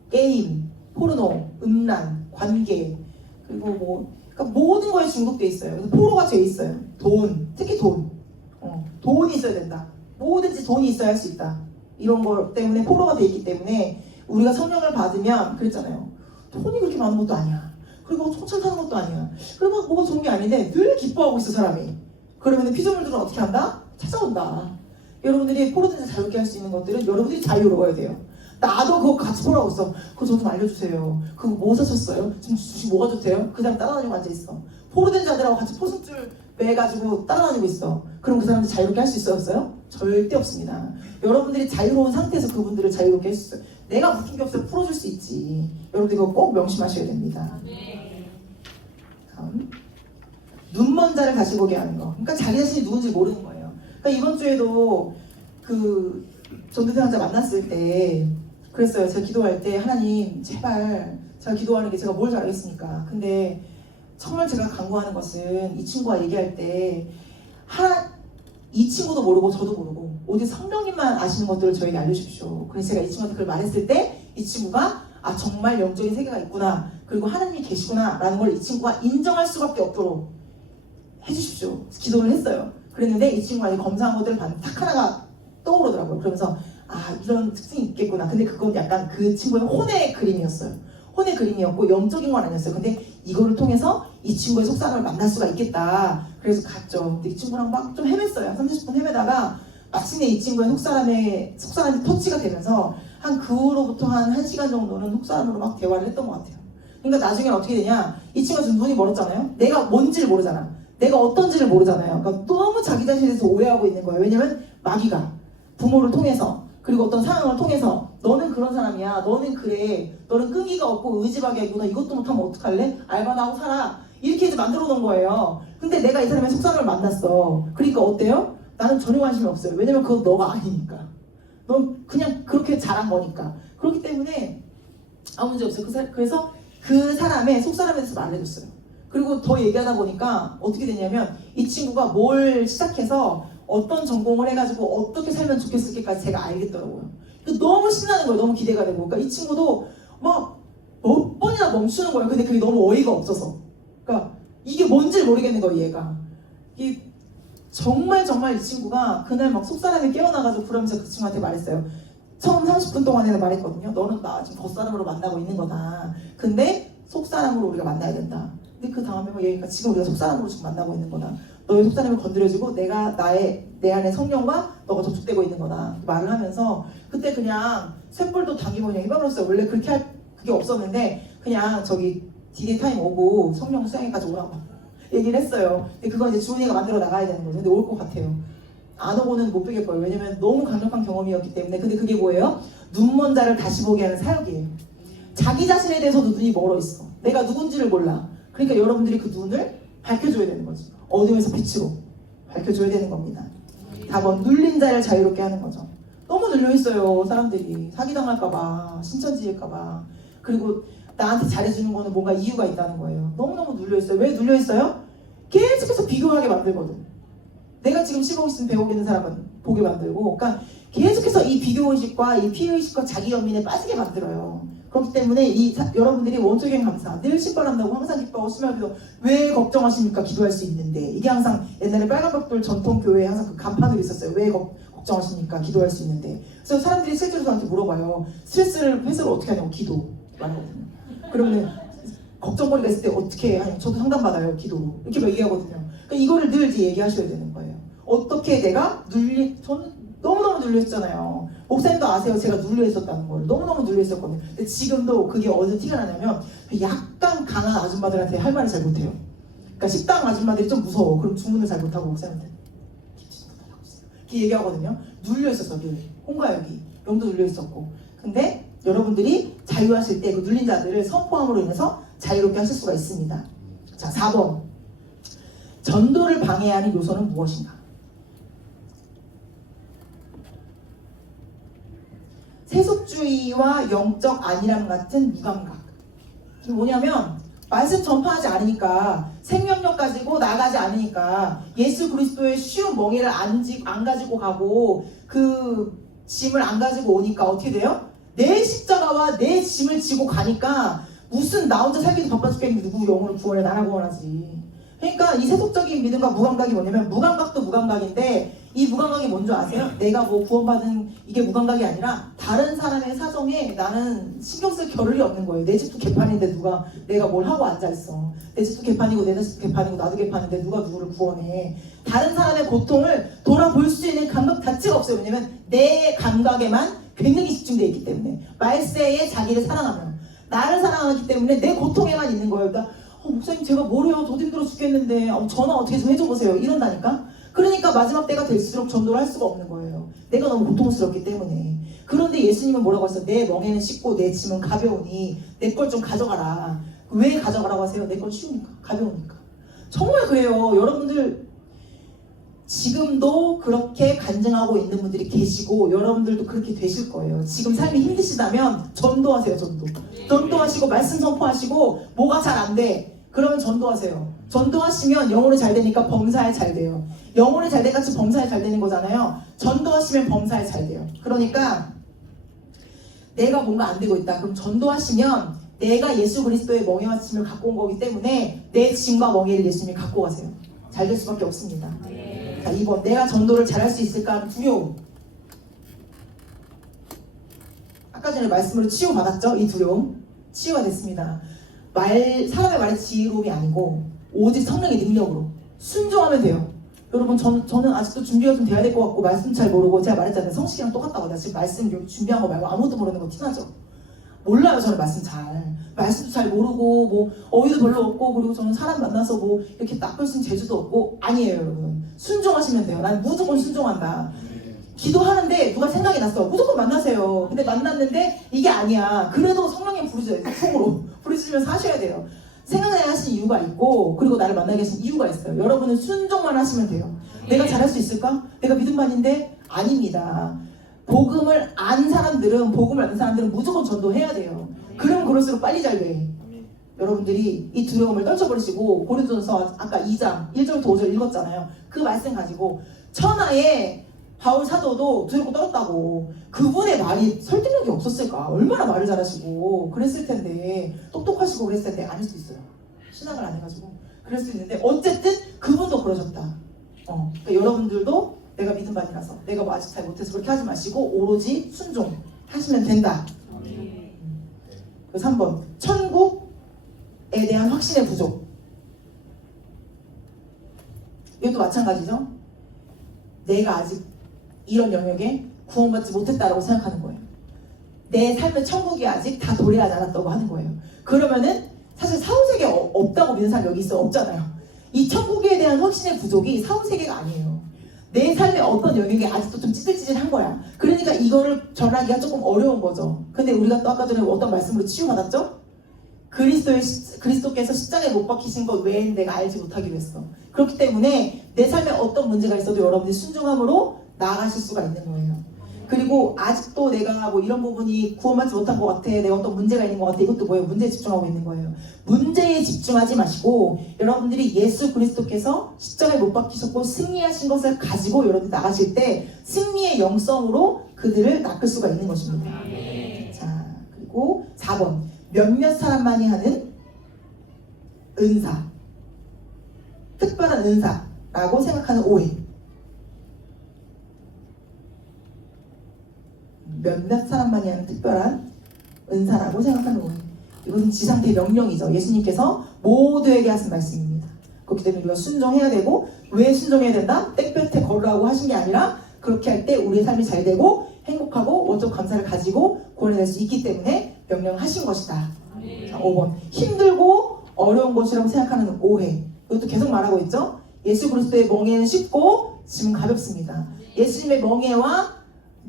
게임, 포르노, 음란, 관계 그리고 뭐 그러니까 모든 거에 중독돼 있어요. 그래서 포로가 돼 있어요. 돈, 특히 돈. 돈이 있어야 된다. 뭐든지 돈이 있어야 할 수 있다. 이런 거 때문에 포로가 돼 있기 때문에 우리가 성령을 받으면 그랬잖아요. 돈이 그렇게 많은 것도 아니야. 그리고 천천 사는 것도 아니야. 그리고 막 뭐가 좋은 게 아닌데 늘 기뻐하고 있어 사람이. 그러면 피조물들은 어떻게 한다? 찾아온다. 여러분들이 포로된 자 자유롭게 할 수 있는 것들은 여러분들이 자유로워야 돼요. 나도 그거 같이 보라고 있어. 그거 저 좀 알려주세요. 그거 뭐 사셨어요? 지금 뭐가 좋대요? 그 사람 따라다니고 앉아있어. 포로된 자들하고 같이 포승줄 매가지고 따라다니고 있어. 그럼 그 사람들이 자유롭게 할 수 있었어요? 절대 없습니다. 여러분들이 자유로운 상태에서 그분들을 자유롭게 할 수 있어요. 내가 묶인 게 없어요. 풀어줄 수 있지. 여러분들 이거 꼭 명심하셔야 됩니다. 다음 눈먼 자를 다시 보게 하는 거. 그러니까 자기 자신이 누군지 모르는 거예요. 그러니까 이번 주에도 그 전도사자 만났을 때 그랬어요. 제가 기도할 때 하나님 제발 제가 기도하는 게 제가 뭘 잘하겠습니까? 근데 정말 제가 간구하는 것은 이 친구와 얘기할 때 이 친구도 모르고 저도 모르고 오직 성령님만 아시는 것들을 저에게 알려주십시오. 그래서 제가 이 친구한테 그걸 말했을 때 이 친구가 정말 영적인 세계가 있구나 그리고 하나님이 계시구나 라는 걸 이 친구가 인정할 수밖에 없도록 해주십시오. 기도를 했어요. 그랬는데 이 친구가 검사한 것들을 봤는데 딱 하나가 떠오르더라고요. 그러면서 이런 특징이 있겠구나. 근데 그건 약간 그 친구의 혼의 그림이었어요. 혼의 그림이었고 영적인 건 아니었어요. 근데 이거를 통해서 이 친구의 속상을 만날 수가 있겠다. 그래서 갔죠. 근데 이 친구랑 막 좀 헤맸어요. 30분 헤매다가 마침내 이 친구의 속사람이 터치가 되면서 그 후로부터 한 1시간 정도는 속사람으로 막 대화를 했던 것 같아요. 그러니까 나중에 어떻게 되냐. 이 친구가 지금 눈이 멀었잖아요. 내가 뭔지를 모르잖아. 내가 어떤지를 모르잖아요. 그러니까 너무 자기 자신에 대해서 오해하고 있는 거예요. 왜냐면 마귀가 부모를 통해서 그리고 어떤 상황을 통해서 너는 그런 사람이야. 너는 그래. 너는 끈기가 없고 의지박약이구나. 이것도 못하면 어떡할래? 알바나 하고 살아. 이렇게 이제 만들어 놓은 거예요. 근데 내가 이 사람의 속사람을 만났어. 그러니까 어때요? 나는 전혀 관심이 없어요. 왜냐면 그건 너가 아니니까. 넌 그냥 그렇게 자란 거니까. 그렇기 때문에 아무 문제 없어요. 그래서 그 사람의 속사람에 대해서 말해줬어요. 그리고 더 얘기하다 보니까 어떻게 되냐면 이 친구가 뭘 시작해서 어떤 전공을 해가지고 어떻게 살면 좋겠을까까지 제가 알겠더라고요. 너무 신나는 거예요. 너무 기대가 되고. 그러니까 이 친구도 막 몇 번이나 멈추는 거예요. 근데 그게 너무 어이가 없어서. 그러니까 이게 뭔지 모르겠는 거예요. 얘가. 정말 이 친구가 그날 막 속사람이 깨어나가지고 그러면서 그 친구한테 말했어요. 처음 30분 동안에는 말했거든요. 너는 나 지금 겉사람으로 만나고 있는 거다. 근데 속사람으로 우리가 만나야 된다. 근데 그 다음에 뭐 얘기가 지금 우리가 속사람으로 지금 만나고 있는 거다. 너의 속사람을 건드려주고 내가 내 안에 성령과 너가 접촉되고 있는 거다. 말을 하면서 그때 그냥 쇳불도 당기고 그냥 해버렸어요. 원래 그렇게 할 그게 없었는데 그냥 저기 디데이 타임 오고 성령 수양회까지 오라고 얘기를 했어요. 근데 그건 이제 주은이가 만들어 나가야 되는 거죠. 근데 올 것 같아요. 안 오고는 못 빼길 거예요. 왜냐면 너무 강력한 경험이었기 때문에. 근데 그게 뭐예요? 눈먼 자를 다시 보게 하는 사역이에요. 자기 자신에 대해서도 눈이 멀어 있어. 내가 누군지를 몰라. 그러니까 여러분들이 그 눈을 밝혀줘야 되는 거지. 어둠에서 빛으로 밝혀줘야 되는 겁니다. 4번 눌린 자를 자유롭게 하는 거죠. 너무 눌려있어요. 사람들이 사기당할까봐 신천지일까봐. 그리고 나한테 잘해주는 거는 뭔가 이유가 있다는 거예요. 너무너무 눌려있어요. 왜 눌려있어요? 계속해서 비교하게 만들거든. 내가 지금 10억 있으면 100억 있는 사람은 보게 만들고. 그러니까 계속해서 이 비교의식과 이 피해의식과 자기 연민에 빠지게 만들어요. 그렇기 때문에 여러분들이 원초경 감사 늘 신발한다고 항상 기뻐하고 심하기도 왜 걱정하십니까? 기도할 수 있는데 이게 항상 옛날에 빨간벽돌 전통교회에 항상 그 간판으로 있었어요. 왜 걱정하십니까? 기도할 수 있는데. 그래서 사람들이 실제로 저한테 물어봐요. 스트레스를 해소를 어떻게 하냐고 기도 말하거든요. 그러면 걱정거리가 있을 때 어떻게 하냐고 저도 상담받아요. 기도로 이렇게 막 얘기하거든요. 그러니까 이거를 늘 이제 얘기하셔야 되는 거예요. 어떻게 내가 저는 너무너무 눌려있잖아요. 목사님도 아세요. 제가 눌려있었다는 걸. 너무너무 눌려있었거든요. 근데 지금도 그게 어디서 티가 나냐면 약간 강한 아줌마들한테 할 말을 잘 못해요. 그러니까 식당 아줌마들이 좀 무서워. 그럼 주문을 잘 못하고 목사님한테 이렇게 얘기하거든요. 눌려있었어. 늘 홍가역이 영도 눌려있었고. 근데 여러분들이 자유하실 때 그 눌린 자들을 선포함으로 인해서 자유롭게 하실 수가 있습니다. 자, 4번 전도를 방해하는 요소는 무엇인가? 세속주의와 영적 안일함 같은 무감각. 이게 뭐냐면 말씀 전파하지 않으니까 생명력 가지고 나가지 않으니까 예수 그리스도의 쉬운 멍에를 안 가지고 가고 그 짐을 안 가지고 오니까 어떻게 돼요? 내 십자가와 내 짐을 지고 가니까 무슨 나 혼자 살기도 바빠 죽겠는데 누구 영혼을 구원해 나라 구원하지. 그러니까 이 세속적인 믿음과 무감각이 뭐냐면 무감각도 무감각인데 이 무감각이 뭔지 아세요? 내가 뭐 구원받은 이게 무감각이 아니라 다른 사람의 사정에 나는 신경 쓸 겨를이 없는 거예요. 내 집도 개판인데 누가 내가 뭘 하고 앉아있어. 내 집도 개판이고 내 자식도 개판이고 나도 개판인데 누가 누구를 구원해. 다른 사람의 고통을 돌아볼 수 있는 감각 자체가 없어요. 왜냐면 내 감각에만 굉장히 집중되어 있기 때문에 말세에 자기를 사랑하면 나를 사랑하기 때문에 내 고통에만 있는 거예요. 그러니까 목사님 제가 뭘 해요? 더 힘들어 죽겠는데 전화 어떻게 좀 해줘보세요. 이런다니까. 그러니까 마지막 때가 될수록 전도를 할 수가 없는 거예요. 내가 너무 고통스럽기 때문에. 그런데 예수님은 뭐라고 하셨어요? 내 멍에는 쉽고 내 짐은 가벼우니 내 걸 좀 가져가라. 왜 가져가라고 하세요? 내 건 쉬우니까. 가벼우니까. 정말 그래요. 여러분들 지금도 그렇게 간증하고 있는 분들이 계시고 여러분들도 그렇게 되실 거예요. 지금 삶이 힘드시다면 전도하세요. 전도하시고 말씀 선포하시고 뭐가 잘 안 돼. 그러면 전도하세요. 전도하시면 영혼이 잘 되니까 범사에 잘 돼요. 영혼이 잘 돼같이 범사에 잘 되는 거잖아요. 전도하시면 범사에 잘 돼요. 그러니까 내가 뭔가 안 되고 있다. 그럼 전도하시면 내가 예수 그리스도의 멍에와 짐을 갖고 온 거기 때문에 내 짐과 멍에를 예수님이 갖고 가세요. 잘 될 수밖에 없습니다. 자, 2번 내가 전도를 잘할 수 있을까 하는 두려움. 아까 전에 말씀으로 치유받았죠? 이 두려움 치유가 됐습니다. 사람의 말이 지혜로움이 아니고 오직 성령의 능력으로 순종하면 돼요. 여러분 저는 아직도 준비가 좀 돼야 될 것 같고 말씀 잘 모르고 제가 말했잖아요. 성식이랑 똑같다고. 나 지금 말씀 준비한 거 말고 아무것도 모르는 거 티나죠? 몰라요. 저는 말씀도 잘 모르고 뭐 어휘도 별로 없고 그리고 저는 사람 만나서 뭐 이렇게 나쁠 수 있는 재주도 없고 아니에요. 여러분 순종하시면 돼요. 난 무조건 순종한다. 기도하는데 누가 생각이 났어. 무조건 만나세요. 근데 만났는데 이게 아니야. 그래도 성령님 부르셔야 돼요. 속으로 부르시면서 하셔야 돼요. 생각나게 하신 이유가 있고 그리고 나를 만나게 하신 이유가 있어요. 여러분은 순종만 하시면 돼요. 내가 잘할 수 있을까? 내가 믿음반인데? 아닙니다. 복음을 아는 사람들은 무조건 전도해야 돼요. 그러면 그럴수록 빨리 잘 돼. 여러분들이 이 두려움을 떨쳐버리시고 고린도전서 아까 2장 1절부터 5절 읽었잖아요. 그 말씀 가지고 천하에 바울 사도도 두렵고 떨었다고. 그분의 말이 설득력이 없었을까? 얼마나 말을 잘하시고 그랬을 텐데 똑똑하시고 그랬을 텐데 아닐 수 있어요. 신앙을 안 해가지고 그럴 수 있는데 어쨌든 그분도 그러셨다. 그러니까 여러분들도 내가 믿음반이라서 내가 뭐 아직 잘 못해서 그렇게 하지 마시고 오로지 순종하시면 된다. 3번 천국에 대한 확신의 부족. 이것도 마찬가지죠. 내가 아직 이런 영역에 구원받지 못했다라고 생각하는 거예요. 내 삶의 천국이 아직 다 도래하지 않았다고 하는 거예요. 그러면은 사실 사후세계 없다고 믿는 사람 여기 있어? 없잖아요. 이 천국에 대한 확신의 부족이 사후세계가 아니에요. 내 삶의 어떤 영역이 아직도 좀 찌질찌질한 거야. 그러니까 이거를 전하기가 조금 어려운 거죠. 근데 우리가 또 아까 전에 어떤 말씀으로 치유받았죠? 그리스도께서 십자가에 못 박히신 것 외엔 내가 알지 못하기로 했어. 그렇기 때문에 내 삶에 어떤 문제가 있어도 여러분들이 순종함으로 나아가실 수가 있는 거예요. 그리고 아직도 내가 뭐 이런 부분이 구원받지 못한 것 같아, 내가 어떤 문제가 있는 것 같아, 이것도 뭐예요? 문제에 집중하고 있는 거예요. 문제에 집중하지 마시고 여러분들이 예수 그리스도께서 십자가에 못 박히셨고 승리하신 것을 가지고 여러분들 나가실 때 승리의 영성으로 그들을 낚을 수가 있는 것입니다. 자, 그리고 4번 몇몇 사람만이 하는 은사, 특별한 은사라고 생각하는 오해. 몇몇 사람만이 하는 특별한 은사라고 생각하는 오해. 이것은 지상대 명령이죠. 예수님께서 모두에게 하신 말씀입니다. 그렇기 때문에 우리가 순종해야 되고, 왜 순종해야 된다? 땡볕에 걸으라고 하신 게 아니라 그렇게 할 때 우리의 삶이 잘 되고 행복하고 원적 감사를 가지고 구원해낼 수 있기 때문에 명령하신 것이다. 자, 5번 힘들고 어려운 것이라고 생각하는 오해. 이것도 계속 말하고 있죠. 예수 그리스도의 멍에는 쉽고 짐은 가볍습니다. 예수님의 멍에와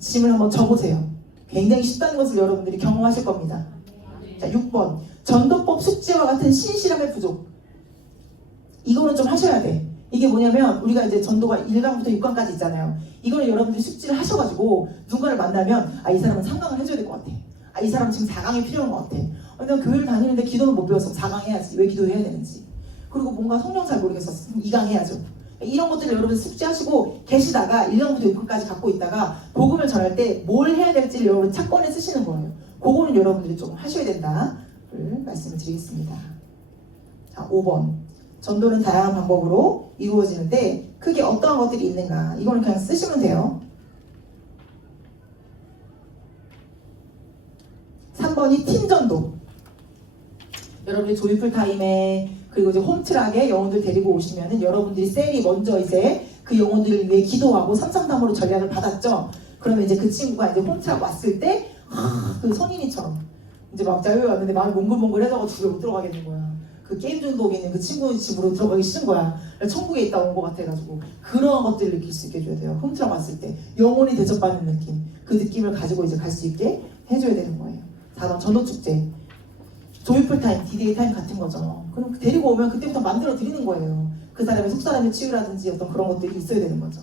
짐을 한번 져보세요. 굉장히 쉽다는 것을 여러분들이 경험하실 겁니다. 자, 6번 전도법 숙지와 같은 신실함의 부족. 이거는 좀 하셔야 돼. 이게 뭐냐면 우리가 이제 전도가 1강부터 6강까지 있잖아요. 이거는 여러분들이 숙지를 하셔가지고 누군가를 만나면 이 사람은 3강을 해줘야 될 것 같아. 이 사람은 지금 4강이 필요한 것 같아. 내가 교회를 다니는데 기도는 못 배웠어. 4강 해야지. 왜 기도해야 되는지. 그리고 뭔가 성령 잘 모르겠어. 2강 해야죠. 이런 것들을 여러분 숙지하시고 계시다가 1강부터 6강까지 갖고 있다가 복음을 전할 때 뭘 해야 될지를 여러분 착권에 쓰시는 거예요. 그거는 여러분들이 좀 하셔야 된다를 말씀을 드리겠습니다. 자, 5번 전도는 다양한 방법으로 이루어지는데 크게 어떠한 것들이 있는가, 이거는 그냥 쓰시면 돼요. 3번이 팀전도. 여러분이 조이풀 타임에 그리고 이제 홈트락에 영혼들 데리고 오시면은 여러분들이 셀이 먼저 이제 그 영혼들을 위해 기도하고 삼삼삼으로 전략을 받았죠. 그러면 이제 그 친구가 이제 홈트락 왔을 때 그 선인이처럼 이제 막 자유에 왔는데 마음이 몽글몽글해져가지고 집에 못 들어가겠는 거야. 그 게임 중독에 있는 그 친구 집으로 들어가기 싫은 거야. 천국에 있다 온 것 같아가지고 그런 것들을 느낄 수 있게 해줘야 돼요. 홈트락 왔을 때 영혼이 대접받는 느낌, 그 느낌을 가지고 이제 갈 수 있게 해줘야 되는 거예요. 4번 전도축제. 조이풀 타임, 디데이 타임 같은 거죠. 그럼 데리고 오면 그때부터 만들어 드리는 거예요. 그 사람의 속사람의 치유라든지 어떤 그런 것들이 있어야 되는 거죠.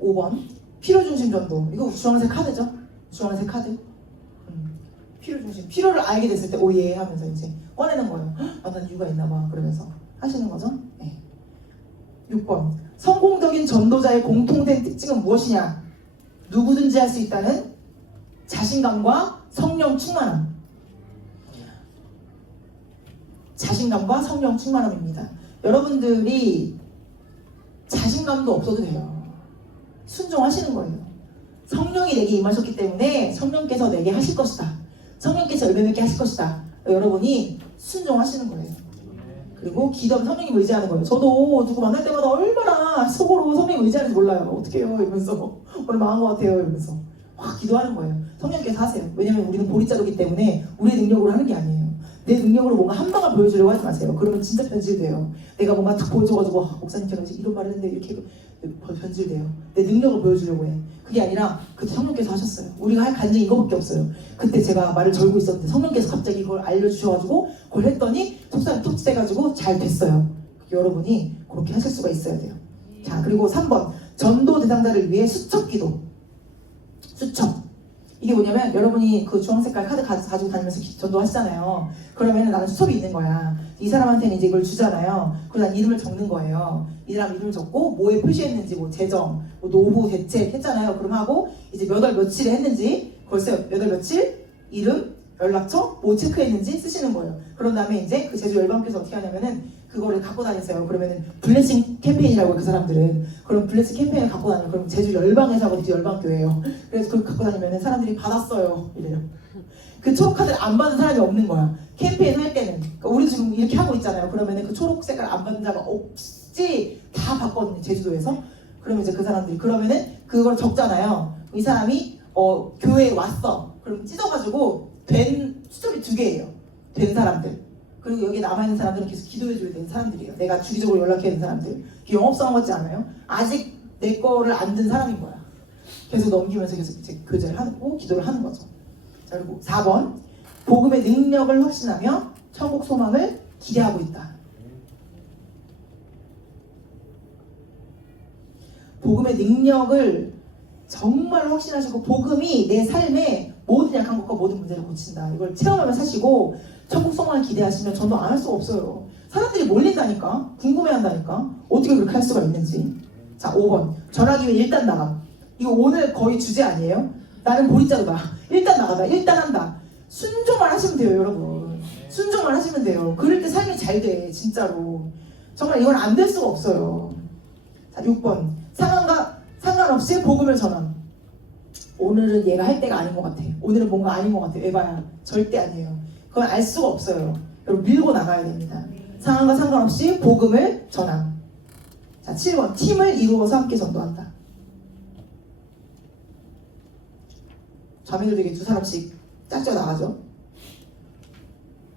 5번 필요중심 전도. 이거 주황색 카드죠. 주황색 카드. 필요중심. 필요를 알게 됐을 때 오예 하면서 이제 꺼내는 거예요. 난 이유가 있나 봐 그러면서 하시는 거죠. 네. 6번 성공적인 전도자의 공통된 특징은 무엇이냐? 누구든지 할 수 있다는 자신감과 성령 충만함. 자신감과 성령 충만함입니다. 여러분들이 자신감도 없어도 돼요. 순종하시는 거예요. 성령이 내게 임하셨기 때문에 성령께서 내게 하실 것이다. 성령께서 열매 맺게 하실 것이다. 여러분이 순종하시는 거예요. 그리고 기도하면 성령님 의지하는 거예요. 저도 누구 만날 때마다 얼마나 속으로 성령님 의지하는지 몰라요. 어떡해요 이러면서 오늘 망한 것 같아요 이러면서 확 기도하는 거예요. 성령께서 하세요. 왜냐면 우리는 보리자루기 때문에 우리의 능력으로 하는 게 아니에요. 내 능력으로 뭔가 한 방을 보여주려고 하지 마세요. 그러면 진짜 변질돼요. 내가 뭔가 딱 보여줘가지고 목사님처럼 이런 말을 했는데 이렇게 변질돼요. 내 능력을 보여주려고 해. 그게 아니라 그때 성령께서 하셨어요. 우리가 할 간증이 이거밖에 없어요. 그때 제가 말을 절고 있었는데 성령께서 갑자기 이걸 알려주셔가지고 그걸 했더니 속상이 톡 세가지고 잘 됐어요. 여러분이 그렇게 하실 수가 있어야 돼요. 자, 그리고 3번 전도 대상자를 위해 수첩기도. 수첩. 이게 뭐냐면 여러분이 그 주황색깔 카드 가지고 다니면서 전도하시잖아요. 그러면 나는 수첩이 있는 거야. 이 사람한테는 이제 이걸 주잖아요. 그래서 난 이름을 적는 거예요. 이 사람 이름을 적고 뭐에 표시했는지 뭐 재정, 뭐 노후, 대책 했잖아요. 그럼 하고 이제 몇 월 며칠에 했는지 벌써 몇 월 며칠, 이름, 연락처 뭐 체크했는지 쓰시는 거예요. 그런 다음에 이제 그 제주 열방교에서 어떻게 하냐면은 그거를 갖고 다니세요. 그러면은 블레싱 캠페인이라고 그 사람들은 그럼 블레싱 캠페인을 갖고 다녀요. 그럼 제주 열방에서 하고 열방교회예요. 그래서 그걸 갖고 다니면은 사람들이 받았어요 이래요. 그 초록 카드를 안 받은 사람이 없는 거야. 캠페인 할 때는. 그러니까 우리도 지금 이렇게 하고 있잖아요. 그러면은 그 초록 색깔 안 받은 자가 없지 다 받거든요 제주도에서. 그러면 이제 그 사람들이 그러면은 그걸 적잖아요. 이 사람이 교회에 왔어. 그럼 찢어가지고 된 수첩이 2개예요. 된 사람들. 그리고 여기 남아있는 사람들은 계속 기도해줘야 되는 사람들이에요. 내가 주기적으로 연락해야 되는 사람들. 영업사원 같지 않아요? 아직 내 거를 안 든 사람인 거야. 계속 넘기면서 계속 이제 교제를 하고 기도를 하는 거죠. 자, 그리고 4번 복음의 능력을 확신하며 천국 소망을 기대하고 있다. 복음의 능력을 정말 확신하시고 복음이 내 삶의 모든 약한 것과 모든 문제를 고친다. 이걸 체험하며 사시고 천국 소망을 기대하시면 전도 안 할 수가 없어요. 사람들이 몰린다니까. 궁금해한다니까. 어떻게 그렇게 할 수가 있는지. 자, 5번. 전하기 위해 일단 나감. 이거 오늘 거의 주제 아니에요? 나는 보리자루다. 일단 나가다. 일단 한다. 순종만 하시면 돼요, 여러분. 순종만 하시면 돼요. 그럴 때 삶이 잘 돼, 진짜로. 정말 이건 안 될 수가 없어요. 자, 6번. 상황과 상관없이 복음을 전함. 오늘은 얘가 할 때가 아닌 것 같아. 오늘은 뭔가 아닌 것 같아. 에바야. 절대 아니에요. 그건 알 수가 없어요. 여러분 밀고 나가야 됩니다. 상황과 상관없이 복음을 전함. 자, 7번. 팀을 이루어서 함께 전도한다. 자매들 되게 두 사람씩 짝져 나가죠.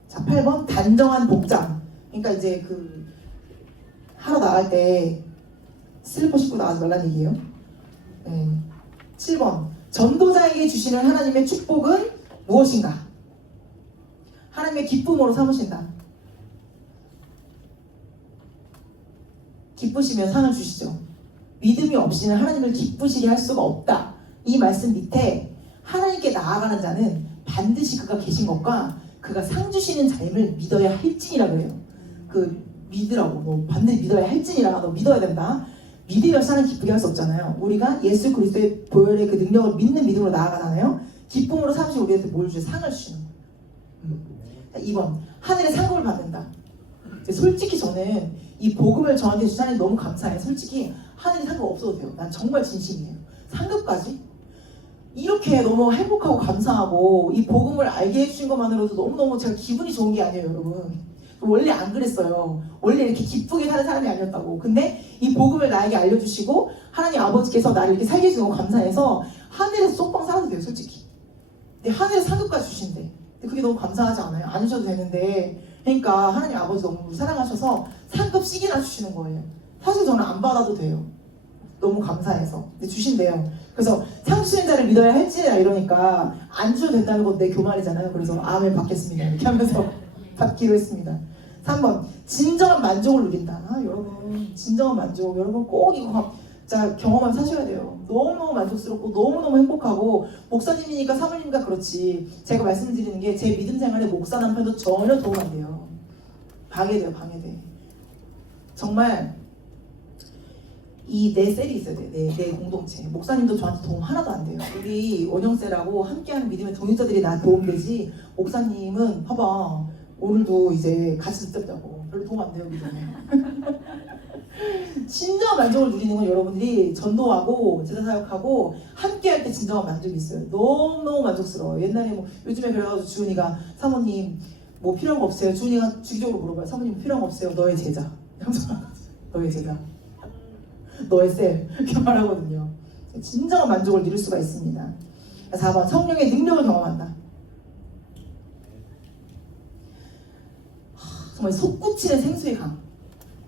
자, 8번. 단정한 복장. 그러니까 이제 그 하러 나갈 때 슬리퍼 신고 나가지 말라는 얘기예요. 네. 7번. 전도자에게 주시는 하나님의 축복은 무엇인가? 하나님의 기쁨으로 삼으신다. 기쁘시면 상을 주시죠. 믿음이 없이는 하나님을 기쁘시게 할 수가 없다. 이 말씀 밑에 하나님께 나아가는 자는 반드시 그가 계신 것과 그가 상 주시는 자임을 믿어야 할지니라 그래요. 그 믿으라고 뭐 반드시 믿어야 할지니라. 너 믿어야 된다. 믿음이 없이 하나님 기쁘게 할 수 없잖아요. 우리가 예수 그리스도의 보혈의 그 능력을 믿는 믿음으로 나아가잖아요. 기쁨으로 삼으시고 우리한테 뭘 주세요? 상을 주시는 거예요. 2번. 하늘의 상급을 받는다. 솔직히 저는 이 복음을 저한테 주신 하나님 너무 감사해요. 솔직히 하늘의 상급 없어도 돼요. 난 정말 진심이에요. 상급까지? 이렇게 너무 행복하고 감사하고 이 복음을 알게 해주신 것만으로도 너무너무 제가 기분이 좋은 게 아니에요, 여러분. 원래 안 그랬어요. 원래 이렇게 기쁘게 사는 사람이 아니었다고. 근데 이 복음을 나에게 알려주시고 하나님 아버지께서 나를 이렇게 살게 해주는 거 감사해서 하늘에서 쏙빵 살아도 돼요, 솔직히. 근데 하늘에서 상급까지 주신대. 근데 그게 너무 감사하지 않아요? 안 주셔도 되는데. 그러니까 하나님 아버지 너무 사랑하셔서 상급씩이나 주시는 거예요. 사실 저는 안 받아도 돼요. 너무 감사해서. 근데 주신대요. 그래서 상 주시는 자를 믿어야 할지라 이러니까 안 주셔도 된다는 건 내 교만이잖아요. 그래서 아멘 받겠습니다. 이렇게 하면서 받기로 했습니다. 3번. 진정한 만족을 누린다. 여러분 진정한 만족. 여러분 꼭 이거 자 경험을 사셔야 돼요. 너무너무 만족스럽고 너무너무 행복하고 목사님이니까 사모님이니까 그렇지. 제가 말씀드리는 게 제 믿음 생활에 목사 남편도 전혀 도움 안 돼요. 방해돼요. 방해돼. 정말 이 내 셀이 있어야 돼. 내 공동체. 목사님도 저한테 도움 하나도 안 돼요. 우리 원영셀하고 함께하는 믿음의 동역자들이 나한테 도움되지. 목사님은 봐봐. 오늘도 이제 같이 듣자고. 별로 도움 안 돼요. 믿음에. 진정한 만족을 누리는 건 여러분들이 전도하고 제자사역하고 함께할 때 진정한 만족이 있어요. 너무너무 만족스러워요. 옛날에 뭐 요즘에 그래가지고 주은이가 사모님 뭐 필요한 거 없어요? 주은이가 주기적으로 물어봐요. 사모님 필요한 거 없어요? 너의 제자. 너의 제자. 너의 셀. 이렇게 말하거든요. 진정한 만족을 누릴 수가 있습니다. 4번. 성령의 능력을 경험한다. 정말 솟구치는 생수의 강.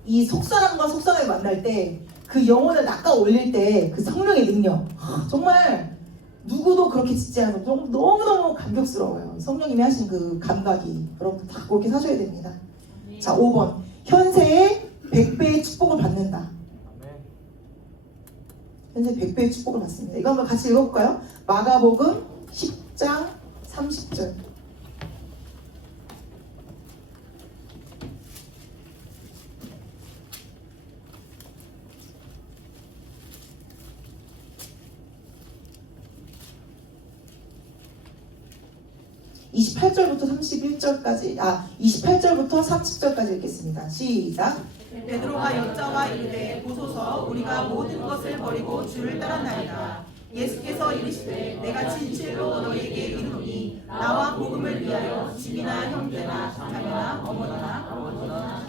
이 속사람과 속사람이 만날 때 그 영혼을 낚아 올릴 때 그 성령의 능력 정말 누구도 그렇게 짓지 않아서 너무너무 감격스러워요. 성령님이 하신 그 감각이 여러분들 다 그렇게 사셔야 됩니다. 자 5번. 현세의 100배의 축복을 받는다. 현세 100배의 축복을 받습니다. 이거 한번 같이 읽어볼까요? 마가복음 10장 30절. (28절부터 30절까지) 읽겠습니다. 시작. 베드로가 여자와 이르되 보소서 우리가 모든 것을 버리고 주를 따랐나이다. 예수께서 이르시되 내가 진실로 너희에게 이르노니 나와 복음을 위하여 집이나 형제나 자매나 어머니나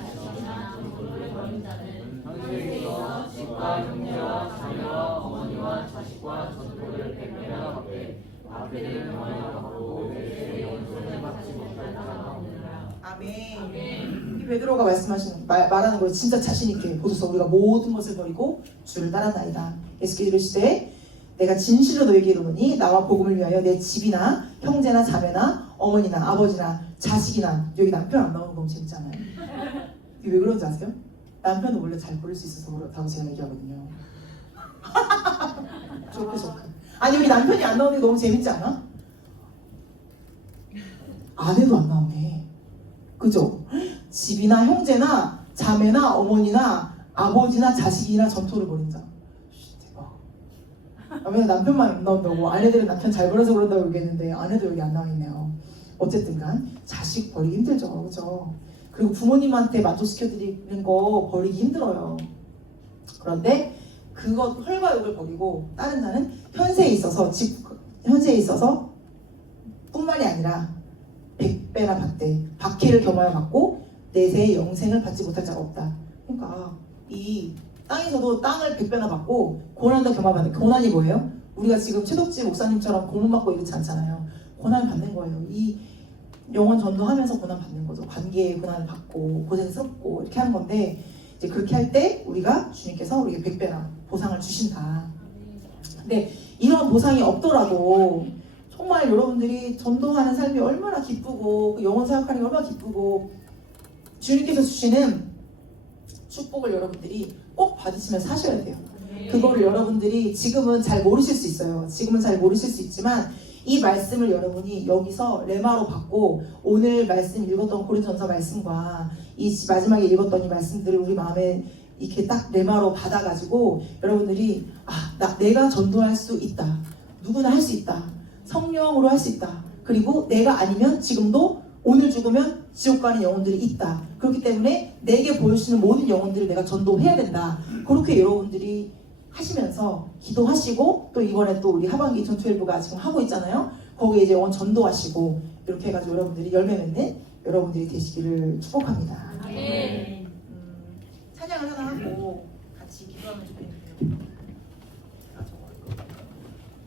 자식과 형제와 자매와 어머니와 자식과 전토를 100배나 받되 앞에는 영원히 받고 내 영생을 받지 못할 자가 없느니라. 아멘. 이 베드로가 말하는 걸 진짜 자신 있게 보소서 우리가 모든 것을 버리고 주를 따랐나이다. 예수께서 이르시되 내가 진실로 너에게 이르노니 나와 복음을 위하여 내 집이나 형제나 자매나 어머니나 아버지나 자식이나. 여기 남편 안 나오는 거 너무 재밌잖아요. 이게 왜 그런지 아세요? 남편은 원래 잘 버릴 수 있어서 그렇다고 제가 얘기하거든요. 조크. 아니 우리 남편이 안 나오는 게 너무 재밌지 않아? 아내도 안 나오네. 그죠? 집이나 형제나 자매나 어머니나 아버지나 자식이나 전토를 벌인다. 대박. 왜 남편만 안 나온다고? 아내들은 남편 잘 벌어서 그런다고 얘기했는데 아내도 여기 안 나와있네요. 어쨌든간 자식 버리기 힘들죠. 그죠? 그리고 부모님한테 만족시켜드리는 거 버리기 힘들어요. 그런데 그것 혈과 욕을 버리고 다른 자는 현세에 있어서 뿐만이 아니라 100배나 받되 박해를 겸하여 받고 내세의 영생을 받지 못할 자가 없다. 그러니까 이 땅에서도 땅을 100배나 받고 고난도 겸하받는. 고난이 뭐예요? 우리가 지금 최덕지 목사님처럼 고문 받고 이렇지 않잖아요. 고난 받는 거예요. 이 영혼 전도하면서 고난 받는 거죠. 관계에 고난을 받고 고생스럽고 이렇게 하는 건데 이제 그렇게 할 때 우리가 주님께서 우리에게 100배나 보상을 주신다. 근데 이런 보상이 없더라도 정말 여러분들이 전도하는 삶이 얼마나 기쁘고 그 영혼 사역하는 게 얼마나 기쁘고 주님께서 주시는 축복을 여러분들이 꼭 받으시면서 사셔야 돼요. 그거를 여러분들이 지금은 잘 모르실 수 있어요. 지금은 잘 모르실 수 있지만 이 말씀을 여러분이 여기서 레마로 받고 오늘 말씀 읽었던 고린도전서 말씀과 이 마지막에 읽었던 이 말씀들을 우리 마음에 이렇게 딱 레마로 받아가지고 여러분들이 내가 전도할 수 있다. 누구나 할 수 있다. 성령으로 할 수 있다. 그리고 내가 아니면 지금도 오늘 죽으면 지옥 가는 영혼들이 있다. 그렇기 때문에 내게 보여주시는 모든 영혼들을 내가 전도해야 된다. 그렇게 여러분들이 하시면서 기도하시고 또 이번에 또 우리 하반기 전투일부가 지금 하고 있잖아요. 거기에 이제 영혼 전도하시고 이렇게 해가지고 여러분들이 열매 맺는 여러분들이 되시기를 축복합니다. 찬양을 하나 하고 같이 기도하면 좋겠는데요.